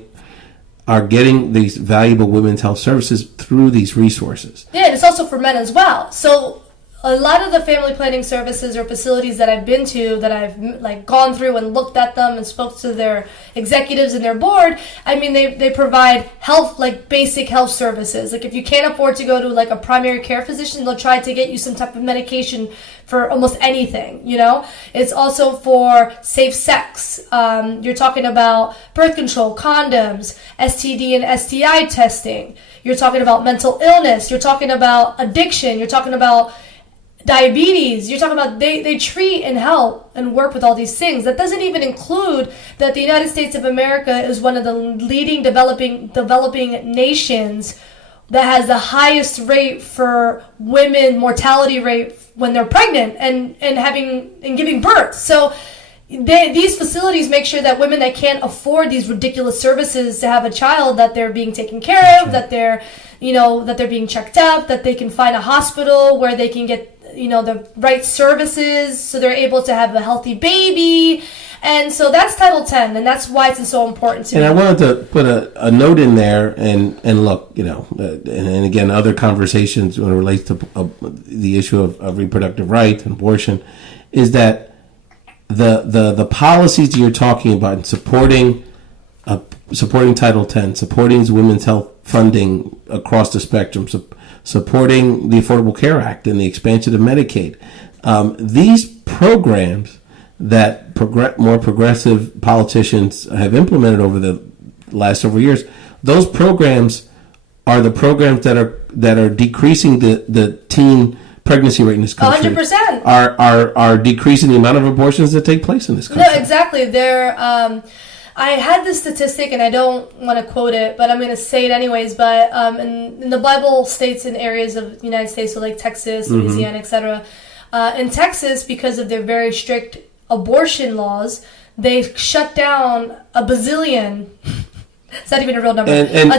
are getting these valuable women's health services through these resources. Yeah, and it's also for men as well. So a lot of the family planning services or facilities that I've been to, that I've gone through and looked at them and spoke to their executives and their board, they provide health, basic health services. Like if you can't afford to go to a primary care physician, they'll try to get you some type of medication for almost anything, It's also for safe sex. You're talking about birth control, condoms, STD and STI testing. You're talking about mental illness. You're talking about addiction. You're talking about diabetes. You're talking about they treat and help and work with all these things. That doesn't even include that the United States of America is one of the leading developing nations that has the highest rate for women mortality rate when they're pregnant and giving birth. So these facilities make sure that women that can't afford these ridiculous services to have a child, that they're being taken care of, that they're being checked up, that they can find a hospital where they can get the right services so they're able to have a healthy baby. And so that's Title 10, and that's why it's so important to me. And I wanted to put a note in there and look, and again, other conversations when it relates to the issue of reproductive rights and abortion, is that the policies you're talking about in supporting Title 10, supporting women's health funding across the spectrum, supporting the Affordable Care Act and the expansion of Medicaid, these programs that more progressive politicians have implemented over the last several years, those programs are the programs that are decreasing the teen pregnancy rate in this country. 100%. Are decreasing the amount of abortions that take place in this country. No, exactly. I had this statistic, and I don't want to quote it, but I'm going to say it anyways. But in the Bible states in areas of the United States, so like Texas, Louisiana, etc. In Texas, because of their very strict abortion laws, they shut down a bazillion. It's not even a real number. And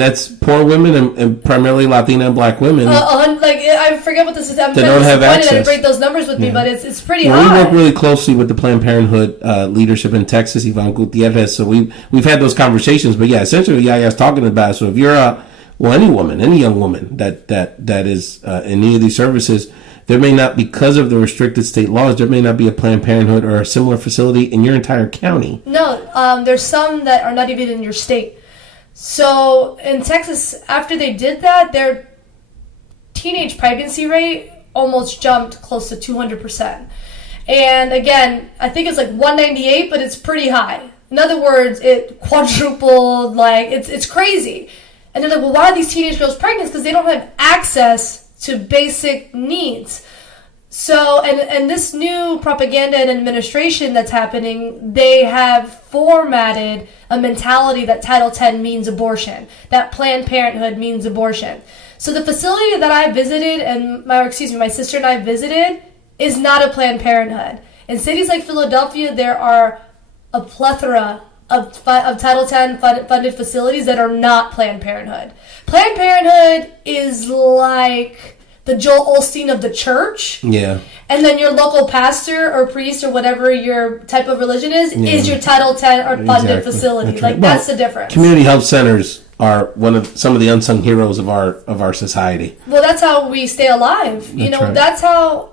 that's poor women and primarily Latina and Black women. I forget what this is. I'm that don't have access. I didn't break those numbers with me, but it's pretty high. We work really closely with the Planned Parenthood leadership in Texas, Ivan Gutierrez. So we've had those conversations. But yeah, essentially, what Yaya's talking about. So if you're any woman, any young woman that is in any of these services, there may not, because of the restricted state laws, there may not be a Planned Parenthood or a similar facility in your entire county. No, there's some that are not even in your state. So in Texas, after they did that, their teenage pregnancy rate almost jumped close to 200%. And again, I think it's like 198, but it's pretty high. In other words, it quadrupled, it's crazy. And they're like, well, why are these teenage girls pregnant? Because they don't have access to basic needs. So, and this new propaganda and administration that's happening, they have formatted a mentality that Title 10 means abortion, that Planned Parenthood means abortion. So the facility that I visited, and my sister and I visited, is not a Planned Parenthood. In cities like Philadelphia, there are a plethora of Title 10 funded facilities that are not Planned Parenthood. Planned Parenthood is like the Joel Osteen of the church. Yeah. And then your local pastor or priest or whatever your type of religion is your Title 10 or funded facility. That's right. That's the difference. Community health centers are some of the unsung heroes of our society. Well, that's how we stay alive. That's how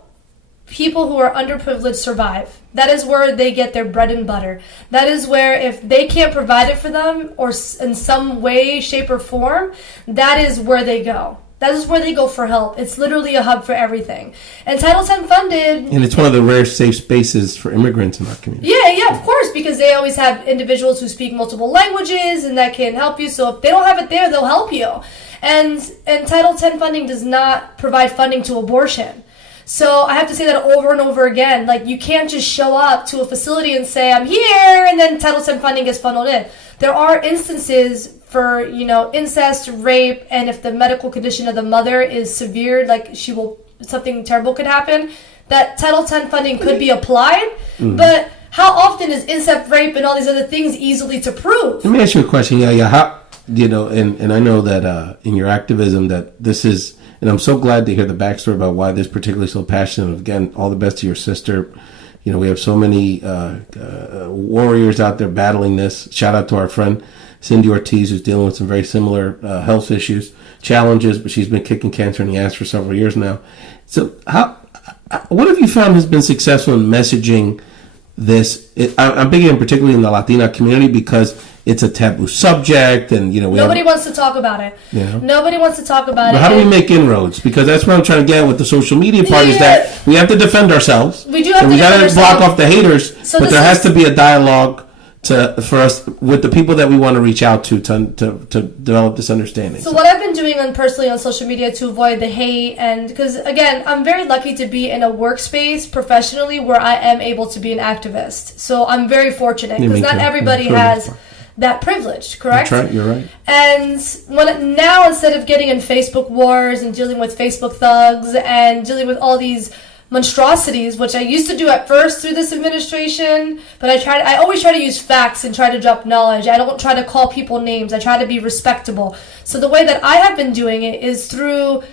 people who are underprivileged survive. That is where they get their bread and butter. That is where, if they can't provide it for them or in some way, shape, or form, that is where they go. That is where they go for help. It's literally a hub for everything. And Title 10 funded... And it's one of the rare safe spaces for immigrants in our community. Yeah, of course, because they always have individuals who speak multiple languages and that can help you. So if they don't have it there, they'll help you. And Title 10 funding does not provide funding to abortion. So I have to say that over and over again. You can't just show up to a facility and say, I'm here, and then Title 10 funding gets funneled in. There are instances for, incest, rape, and if the medical condition of the mother is severe, something terrible could happen, that Title 10 funding could be applied. Mm-hmm. But how often is incest, rape, and all these other things easily to prove? Let me ask you a question, Yaya. How, and I know that in your activism that this is, and I'm so glad to hear the backstory about why this particularly so passionate. Again, all the best to your sister. We have so many warriors out there battling this. Shout out to our friend Cindy Ortiz, who's dealing with some very similar health issues, challenges, but she's been kicking cancer in the ass for several years now. So what have you found has been successful in messaging this? I'm big in particularly in the Latina community because it's a taboo subject, and nobody wants to talk about it. Nobody wants to talk about it. How do we make inroads? Because that's what I'm trying to get with the social media part is that we have to defend ourselves. We do have to defend ourselves. We got to block off the haters, but there has to be a dialogue for us with the people that we want to reach out to develop this understanding. So what I've been doing personally on social media to avoid the hate, and because again, I'm very lucky to be in a workspace professionally where I am able to be an activist. So I'm very fortunate because not everybody has that privilege, correct? That's right, you're right. And now instead of getting in Facebook wars and dealing with Facebook thugs and dealing with all these monstrosities, which I used to do at first through this administration, but I always try to use facts and try to drop knowledge. I don't try to call people names. I try to be respectable. So the way that I have been doing it is through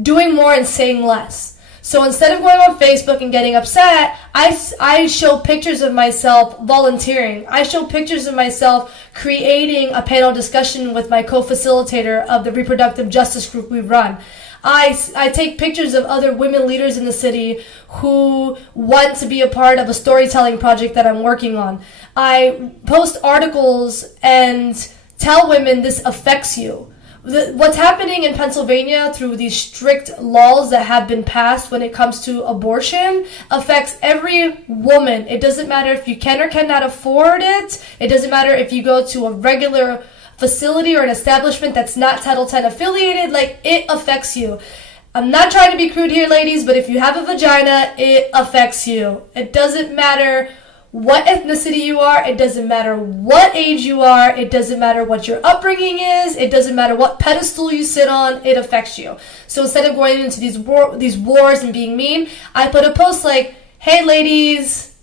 doing more and saying less. So instead of going on Facebook and getting upset, I show pictures of myself volunteering. I show pictures of myself creating a panel discussion with my co-facilitator of the reproductive justice group we run. I take pictures of other women leaders in the city who want to be a part of a storytelling project that I'm working on. I post articles and tell women this affects you. What's happening in Pennsylvania through these strict laws that have been passed when it comes to abortion affects every woman. It doesn't matter if you can or cannot afford it. It doesn't matter if you go to a regular facility or an establishment that's not Title X affiliated. Like, it affects you. I'm not trying to be crude here, ladies, but if you have a vagina, it affects you. It doesn't matter what ethnicity you are. It doesn't matter what age you are. It doesn't matter what your upbringing is. It doesn't matter what pedestal you sit on. It affects you. So instead of going into these wars and being mean, I put a post like, hey ladies,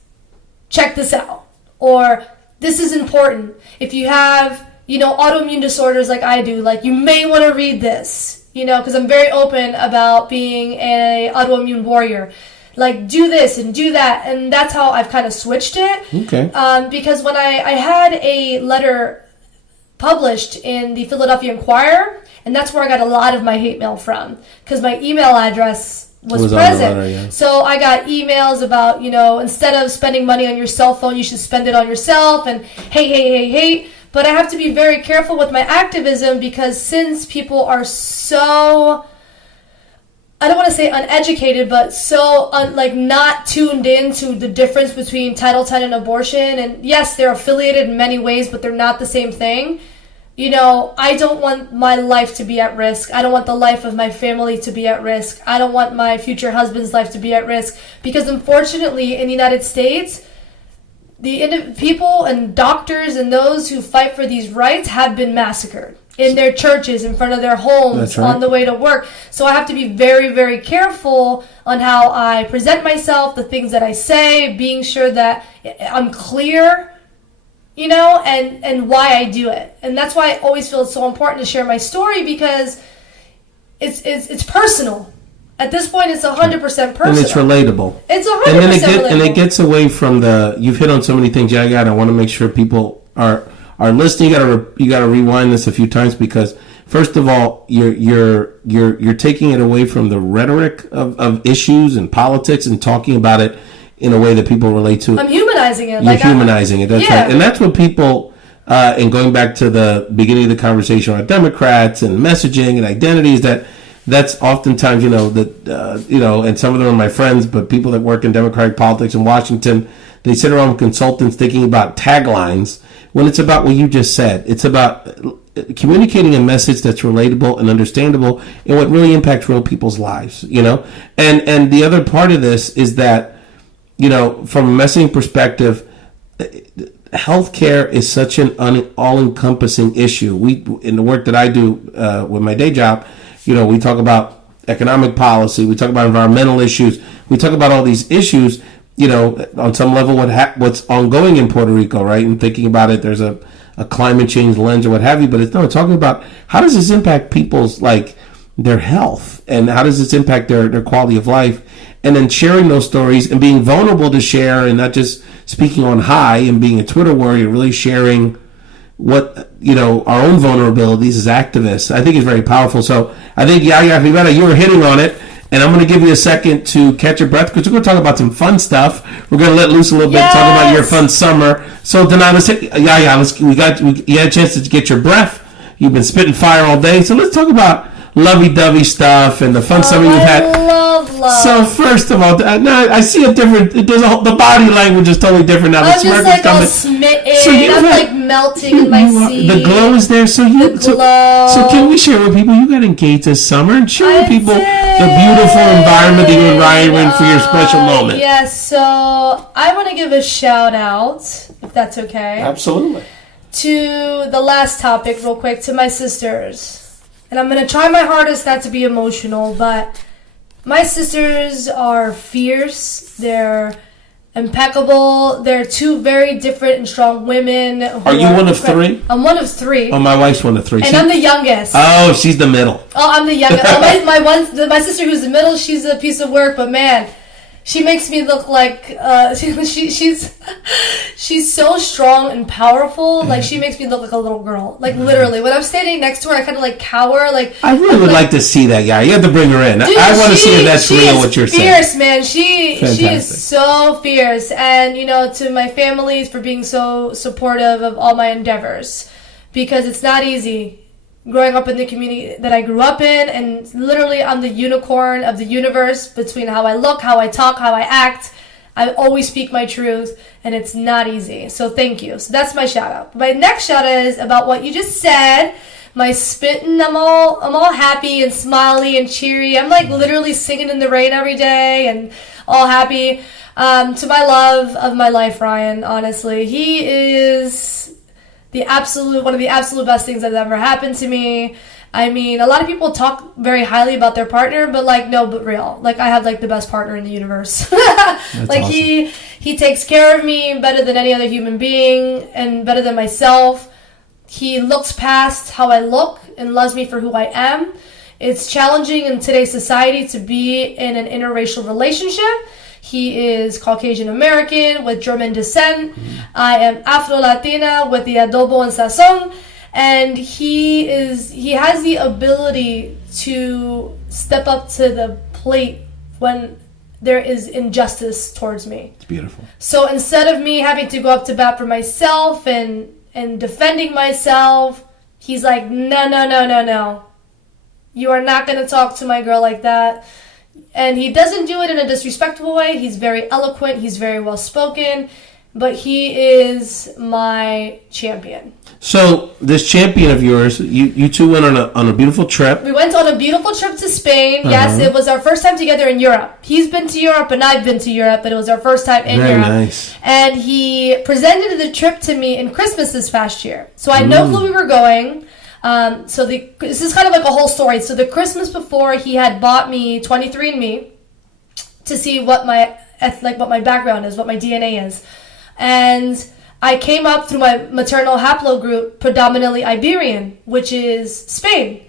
check this out. Or this is important. If you have, autoimmune disorders like I do, like, you may want to read this, because I'm very open about being an autoimmune warrior. Like, do this and do that. And that's how I've kind of switched it. Okay. Because when I had a letter published in the Philadelphia Inquirer, and that's where I got a lot of my hate mail from, because my email address was present. Letter, yeah. So I got emails about, instead of spending money on your cell phone, you should spend it on yourself, and hate. But I have to be very careful with my activism, because since people are so, I don't want to say uneducated, but so not tuned into the difference between Title X and abortion. And yes, they're affiliated in many ways, but they're not the same thing. I don't want my life to be at risk. I don't want the life of my family to be at risk. I don't want my future husband's life to be at risk. Because unfortunately, in the United States, the people and doctors and those who fight for these rights have been massacred in their churches, in front of their homes, on the way to work. So I have to be very, very careful on how I present myself, the things that I say, being sure that I'm clear, and why I do it. And that's why I always feel it's so important to share my story, because it's personal. At this point, it's 100% personal. And it's relatable. It's 100% relatable. And it gets away from you've hit on so many things, Yaya, and I want to make sure people are listening. You got to rewind this a few times, because first of all, you're taking it away from the rhetoric of issues and politics and talking about it in a way that people relate to. I'm humanizing it. You're humanizing it. That's right. And that's what people, and going back to the beginning of the conversation about Democrats and messaging and identities, that's oftentimes, and some of them are my friends, but people that work in Democratic politics in Washington, they sit around with consultants thinking about taglines, when it's about what you just said. It's about communicating a message that's relatable and understandable and what really impacts real people's lives, And the other part of this is that, from a messaging perspective, healthcare is such an all-encompassing issue. In the work that I do with my day job, we talk about economic policy, we talk about environmental issues, we talk about all these issues, on some level what's ongoing in Puerto Rico, right? And thinking about it, there's a climate change lens or what have you, but it's talking about how does this impact people's, their health, and how does this impact their quality of life, and then sharing those stories and being vulnerable to share, and not just speaking on high and being a Twitter warrior, really sharing what, our own vulnerabilities as activists, I think is very powerful. So I think, Yaya, you were hitting on it, and I'm going to give you a second to catch your breath, because we're going to talk about some fun stuff. We're going to let loose a little bit, talk about your fun summer. So tonight, you had a chance to get your breath. You've been spitting fire all day. So let's talk about lovey-dovey stuff and the fun summer you've had. I love love. So first of all, now I see a different. The body language is totally different now. I'm just like all smitten. So I'm like melting in my seat. The glow is there. So can we share with people you got engaged this summer and share with people the beautiful environment that you and Ryan were in for your special moment? Yes. So I want to give a shout out, if that's okay. Absolutely. To the last topic, real quick, to my sisters. And I'm going to try my hardest not to be emotional, but my sisters are fierce. They're impeccable. They're two very different and strong women. Are you one of three? I'm one of three. Oh, my wife's one of three. And I'm the youngest. Oh, she's the middle. Oh, I'm the youngest. My sister who's the middle, she's a piece of work, but man, she makes me look like she's so strong and powerful. Like she makes me look like a little girl. Like literally, when I'm standing next to her, I kind of like cower. Like I really would like to see that guy. You have to bring her in. Dude, I want to see if that's real. What you're saying? Fierce, man. She is so fierce, and to my families for being so supportive of all my endeavors, because it's not easy. Growing up in the community that I grew up in, and literally I'm the unicorn of the universe between how I look, how I talk, how I act. I always speak my truth, and it's not easy. So thank you. So that's my shout out. My next shout out is about what you just said. My spitting, I'm all happy and smiley and cheery. I'm like literally singing in the rain every day and all happy. To my love of my life, Ryan, honestly, he is one of the absolute best things that ever happened to me. I mean, a lot of people talk very highly about their partner, but but real. Like I have like the best partner in the universe. Like awesome. He takes care of me better than any other human being and better than myself. He looks past how I look and loves me for who I am. It's challenging in today's society to be in an interracial relationship. He is Caucasian American with German descent. I am Afro-Latina with the adobo and sazon. And he has the ability to step up to the plate when there is injustice towards me. It's beautiful. So instead of me having to go up to bat for myself and defending myself, he's like, no. You are not going to talk to my girl like that. And he doesn't do it in a disrespectful way. He's very eloquent. He's very well spoken. But he is my champion. So this champion of yours, you two went on a beautiful trip. We went on a beautiful trip to Spain. Uh-huh. Yes, it was our first time together in Europe. He's been to Europe and I've been to Europe, but it was our first time in Europe. Very nice. And he presented the trip to me in Christmas this past year. So I had no clue we were going. This is kind of like a whole story. So the Christmas before, he had bought me 23andMe to see what my background is, what my DNA is. And I came up through my maternal haplogroup, predominantly Iberian, which is Spain,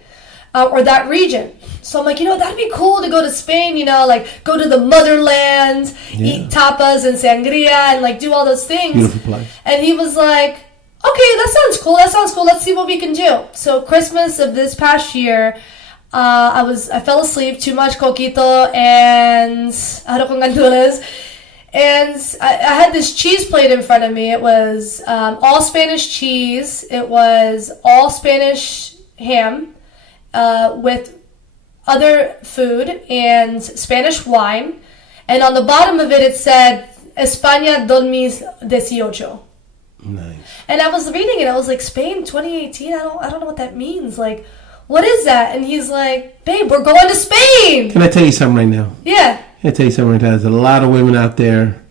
or that region. So I'm like, that'd be cool to go to Spain, like go to the motherland, eat tapas and sangria, and like do all those things. Beautiful place. And he was like, okay, that sounds cool. Let's see what we can do. So Christmas of this past year, I fell asleep, too much coquito and arroz con gandules. And I had this cheese plate in front of me. It was all Spanish cheese. It was all Spanish ham with other food and Spanish wine. And on the bottom of it, it said, España 2018. Nice. And I was reading it. I was like, Spain 2018? I don't know what that means. Like, what is that? And he's like, babe, we're going to Spain. Can I tell you something right now? Yeah. Can I tell you something right now? There's a lot of women out there,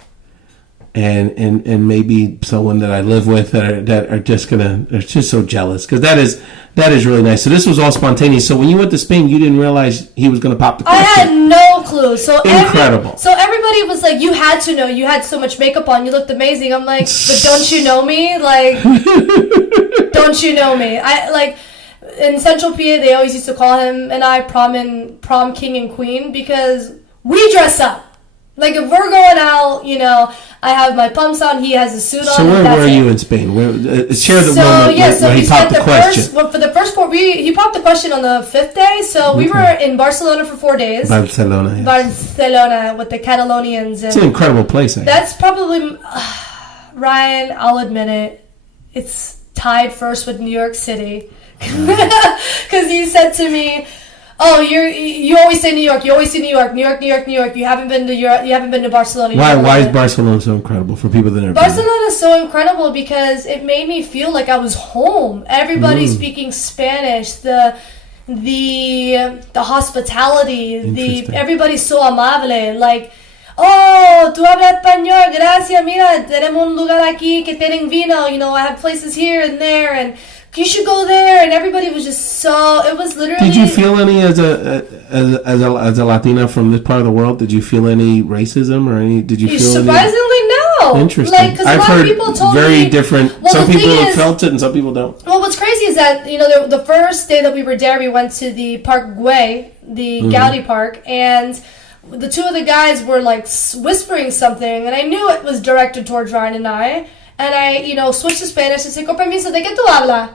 and maybe someone that I live with that are just so jealous, because that is really nice. So this was all spontaneous. So when you went to Spain, you didn't realize he was going to pop the question. I had no clue. So incredible. So everybody was like, you had to know. You had so much makeup on. You looked amazing. I'm like, but don't you know me? Like, don't you know me? I like. In Central PA, they always used to call him and I prom king and queen, because we dress up. Like, if we're going out, I have my pumps on, he has a suit on. So where were you in Spain? Share the moment where he popped the question. For the first 4, he popped the question on the 5th day. So we were in Barcelona for 4 days. Barcelona, yes. Barcelona with the Catalonians. It's an incredible place. That's probably, Ryan, I'll admit it, it's tied first with New York City. Because he said to me, oh, you always say New York. You always say New York. New York, New York, New York. You haven't been to Europe. You haven't been to Barcelona. Why is Barcelona so incredible for people that never? Barcelona is so incredible because it made me feel like I was home. Everybody speaking Spanish. The hospitality. Everybody's so amable. Like, oh, tú hablas español. Gracias. Mira, tenemos un lugar aquí que tienen vino. You know, I have places here and there and. You should go there, and everybody was just so. It was literally. Did you feel any as a Latina from this part of the world? Did you feel any racism or any? Did you feel surprisingly no? Interesting. Like, because a lot of people told very me, different. Well, some people have felt it, and some people don't. Well, what's crazy is that the first day that we were there, we went to the Park Güell, the Gaudi Park, and the two of the guys were like whispering something, and I knew it was directed towards Ryan and I switched to Spanish and said, "Con permiso, ¿de qué tú hablas?"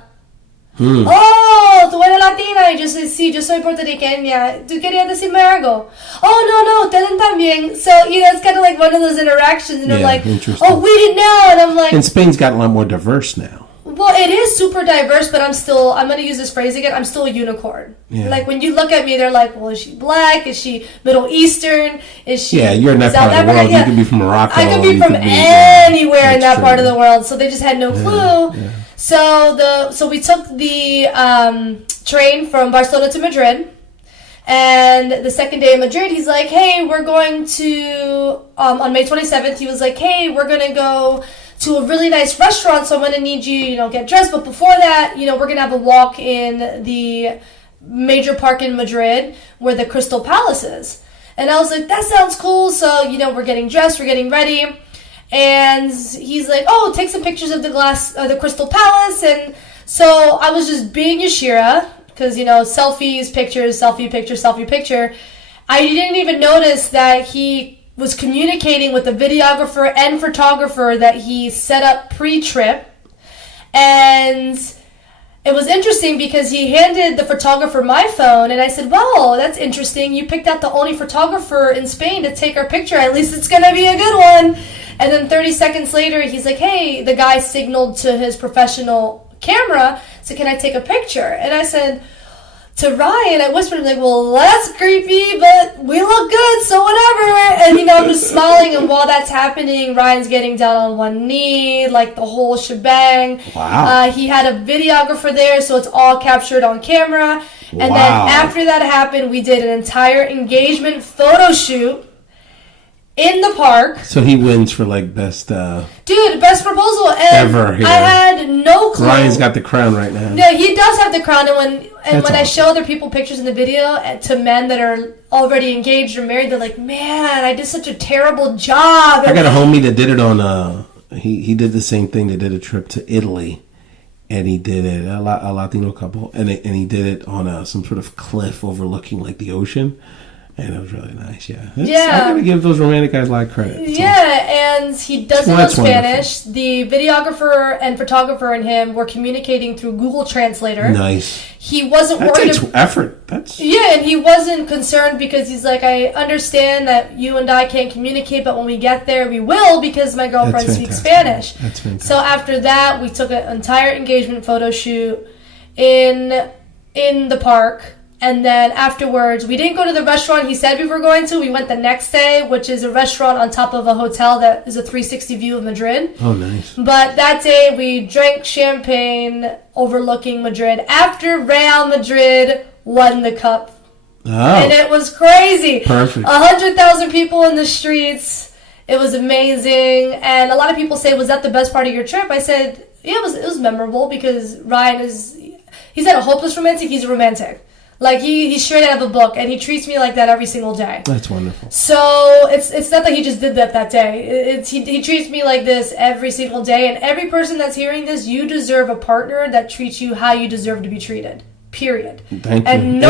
Oh, tú eres latina. Y yo sé, sí, yo soy puertorriqueña. ¿Tú querías decirme algo? Oh, no, ustedes también. So, it's kind of like one of those interactions. And they're like, oh, we didn't know. And I'm like... And Spain's gotten a lot more diverse now. Well, it is super diverse, but I'm going to use this phrase again, I'm still a unicorn. Yeah. Like, when you look at me, they're like, well, is she black? Is she Middle Eastern? Is she... Yeah, you're in that part of the world. Yeah. You could be from Morocco. I could be from anywhere in that part of the world. So they just had no clue. Yeah. So we took the train from Barcelona to Madrid, and the second day in Madrid, he's like, hey, we're going to, on May 27th, he was like, hey, we're going to go to a really nice restaurant, so I'm going to need you, get dressed, but before that, we're going to have a walk in the major park in Madrid where the Crystal Palace is. And I was like, that sounds cool, so, we're getting dressed, we're getting ready. And he's like, oh, take some pictures of the Crystal Palace. And so I was just being Yashira, because, selfies, pictures, selfie, picture, selfie, picture. I didn't even notice that he was communicating with the videographer and photographer that he set up pre-trip. And it was interesting because he handed the photographer my phone, and I said, well, that's interesting. You picked out the only photographer in Spain to take our picture. At least it's going to be a good one. And then 30 seconds later, he's like, hey, the guy signaled to his professional camera, so can I take a picture? And I said to Ryan, I whispered, like, well, that's creepy, but we look good, so whatever. And, I'm just smiling, and while that's happening, Ryan's getting down on one knee, like the whole shebang. Wow. He had a videographer there, so it's all captured on camera. And then after that happened, we did an entire engagement photo shoot in the park. So he wins for best best proposal ever. Yeah. I had no clue. Ryan's got the crown right now. Yeah, he does have the crown. And when I show other people pictures in the video to men that are already engaged or married, they're like, man, I did such a terrible job. I got a homie that did it on he did the same thing. They did a trip to Italy, and he did it a Latino couple, and he did it on some sort of cliff overlooking the ocean. And it was really nice, yeah. I gotta give those romantic guys a lot of credit. And he doesn't know Spanish. Wonderful. The videographer and photographer and him were communicating through Google Translator. Nice. He wasn't worried. That takes effort. And he wasn't concerned because he's like, I understand that you and I can't communicate, but when we get there, we will because my girlfriend speaks Spanish. That's fantastic. So after that, we took an entire engagement photo shoot in the park. And then afterwards, we didn't go to the restaurant he said we were going to. We went the next day, which is a restaurant on top of a hotel that is a 360 view of Madrid. Oh, nice. But that day, we drank champagne overlooking Madrid after Real Madrid won the cup. Oh. And it was crazy. Perfect. 100,000 people in the streets. It was amazing. And a lot of people say, was that the best part of your trip? I said, yeah, it was memorable because Ryan he's not a hopeless romantic, he's a romantic. Like, he's straight out of a book, and he treats me like that every single day. That's wonderful. So, it's not that he just did that day. He treats me like this every single day, and every person that's hearing this, you deserve a partner that treats you how you deserve to be treated. Period. Thank you. And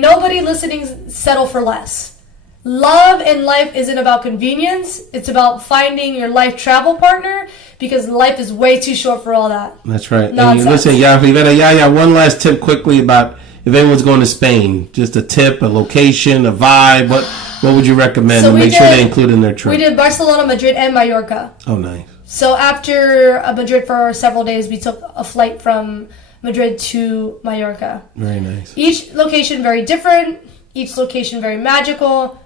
nobody listening settle for less. Love in life isn't about convenience. It's about finding your life travel partner, because life is way too short for all that. That's right. Nonsense. And listen, Yaya, one last tip quickly about if anyone's going to Spain, just a tip, a location, a vibe, what would you recommend to make sure they include in their trip? We did Barcelona, Madrid, and Mallorca. Oh, nice. So after Madrid for several days, we took a flight from Madrid to Mallorca. Very nice. Each location very different. Each location very magical.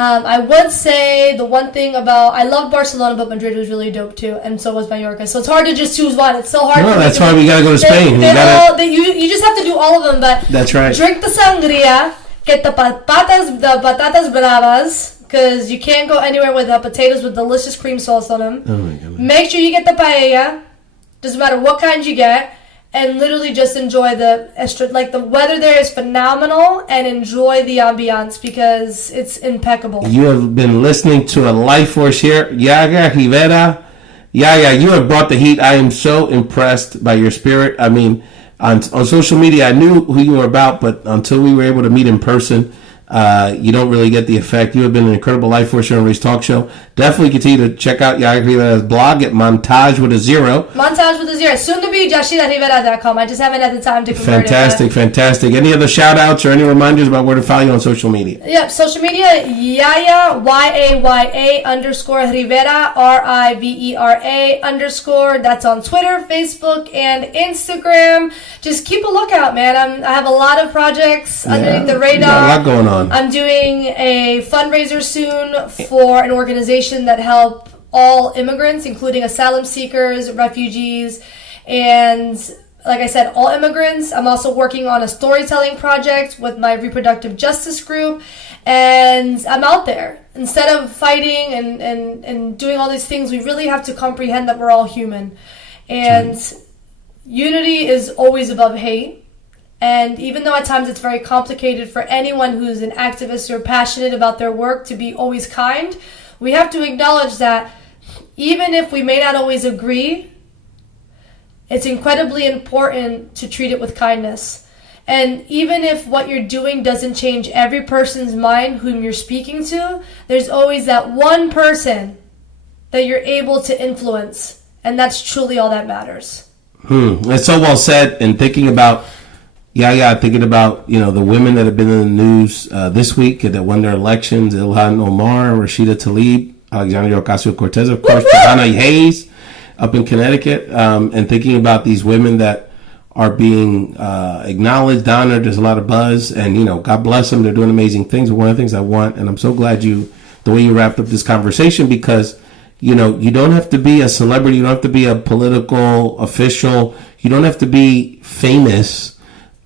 I would say the one thing about, I love Barcelona, but Madrid was really dope too, and so was Mallorca. So it's hard to just choose one. It's so hard. No, that's why we gotta go to Spain. You just have to do all of them. But that's right. Drink the sangria, get the patatas bravas, because you can't go anywhere without potatoes with delicious cream sauce on them. Oh my goodness. Make sure you get the paella. Doesn't matter what kind you get. And literally just enjoy the weather there is phenomenal, and enjoy the ambiance because it's impeccable. You have been listening to a life force here, Yaya Rivera. Yaya, you have brought the heat. I am so impressed by your spirit. I mean, on social media, I knew who you were about, but until we were able to meet in person, you don't really get the effect. You have been an incredible life force here on Race Talk Show. Definitely continue to check out Yaya Rivera's blog at Montage with a Zero. Montage with a Zero. Soon to be JashiraRivera.com. I just haven't had the time to convert it. Fantastic. Any other shout outs or any reminders about where to follow you on social media? Yep, social media, Yaya, YAYA _ Rivera, RIVERA _ That's on Twitter, Facebook, and Instagram. Just keep a lookout, man. I have a lot of projects underneath the radar. Got a lot going on. I'm doing a fundraiser soon for an organization that help all immigrants, including asylum seekers, refugees, and like I said, all immigrants. I'm also working on a storytelling project with my reproductive justice group, and I'm out there. Instead of fighting and doing all these things, we really have to comprehend that we're all human. And unity is always above hate. And even though at times it's very complicated for anyone who's an activist or passionate about their work to be always kind, we have to acknowledge that even if we may not always agree, it's incredibly important to treat it with kindness. And even if what you're doing doesn't change every person's mind whom you're speaking to, there's always that one person that you're able to influence. And that's truly all that matters. That's so well said. And thinking about thinking about, the women that have been in the news this week that won their elections, Ilhan Omar, Rashida Tlaib, Alexandria OcasioCortez, of course, Johanna Hayes up in Connecticut, and thinking about these women that are being acknowledged, honored. There's a lot of buzz, and, God bless them. They're doing amazing things. But one of the things I want, and I'm so glad the way you wrapped up this conversation, because, you don't have to be a celebrity. You don't have to be a political official. You don't have to be famous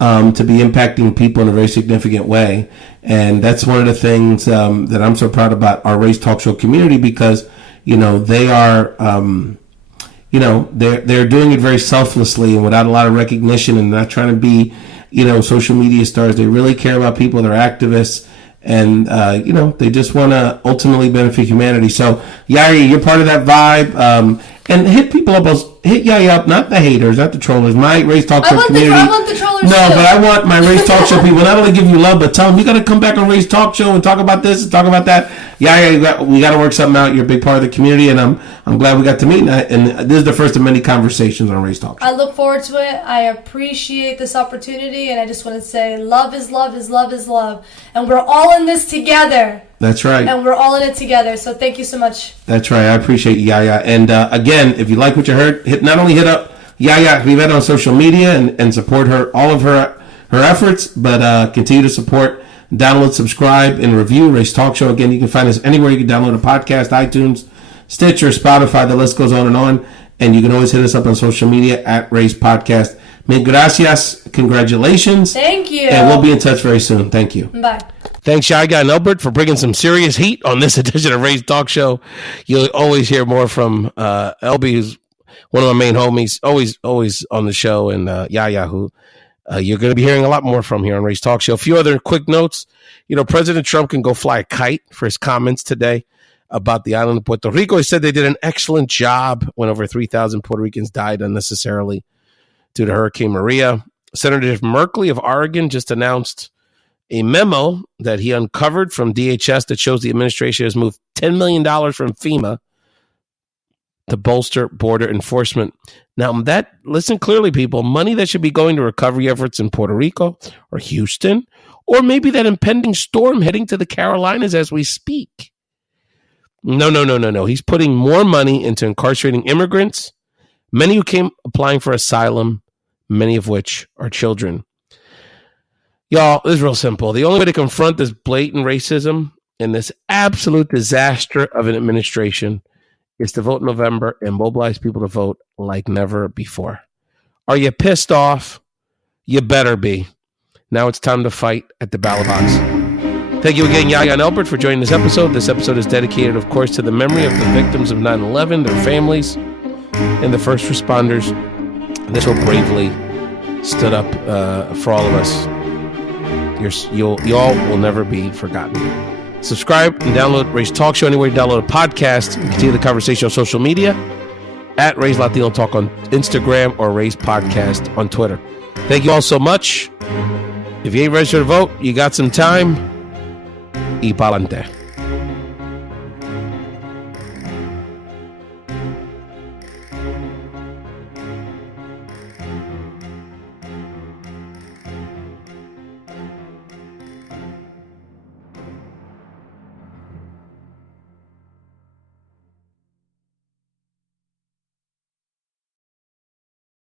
to be impacting people in a very significant way. And that's one of the things that I'm so proud about our Race Talk Show community, because, they are, they're doing it very selflessly and without a lot of recognition, and not trying to be, social media stars. They really care about people. They're activists. And, they just want to ultimately benefit humanity. So, Yaya, you're part of that vibe. And hit people up, hit Yaya up, not the haters, not the trollers. My Race Talk Show community. I want the trollers No, too. but I want my Race Talk Show people not only give you love, but tell them you got to come back on Race Talk Show and talk about this and talk about that. Yaya, we got to work something out. You're a big part of the community, and I'm glad we got to meet. And this is the first of many conversations on Race Talk Show. I look forward to it. I appreciate this opportunity, and I just want to say, love is love is love is love, and we're all in this together. That's right. And we're all in it together. So thank you so much. That's right. I appreciate you, Yaya. And again, if you like what you heard, not only hit up Yaya Rivera on social media and support all of her efforts, but continue to support, download, subscribe, and review Race Talk Show. Again, you can find us anywhere you can download a podcast, iTunes, Stitcher, Spotify. The list goes on. And you can always hit us up on social media at Race Podcast. Mil gracias. Congratulations. Thank you. And we'll be in touch very soon. Thank you. Bye. Thanks, Yaya and Elbert, for bringing some serious heat on this edition of Race Talk Show. You'll always hear more from Elby, who's one of my main homies, always on the show, and Yaya, who you're going to be hearing a lot more from here on Race Talk Show. A few other quick notes. President Trump can go fly a kite for his comments today about the island of Puerto Rico. He said they did an excellent job when over 3,000 Puerto Ricans died unnecessarily due to Hurricane Maria. Senator Merkley of Oregon just announced a memo that he uncovered from DHS that shows the administration has moved $10 million from FEMA to bolster border enforcement. Now, listen clearly, people, money that should be going to recovery efforts in Puerto Rico or Houston, or maybe that impending storm heading to the Carolinas as we speak. No. He's putting more money into incarcerating immigrants, many who came applying for asylum, many of which are children. Y'all, this is real simple. The only way to confront this blatant racism and this absolute disaster of an administration is to vote in November and mobilize people to vote like never before. Are you pissed off? You better be. Now it's time to fight at the ballot box. Thank you again, Yaya and Elbert, for joining this episode. This episode is dedicated, of course, to the memory of the victims of 9/11, their families, and the first responders that so bravely stood up for all of us. Y'all will never be forgotten. Subscribe and download Ray's Talk Show anywhere you download a podcast. And continue the conversation on social media at Ray's Latino Talk on Instagram or Ray's Podcast on Twitter. Thank you all so much. If you ain't registered to vote, you got some time. Y pa'lante.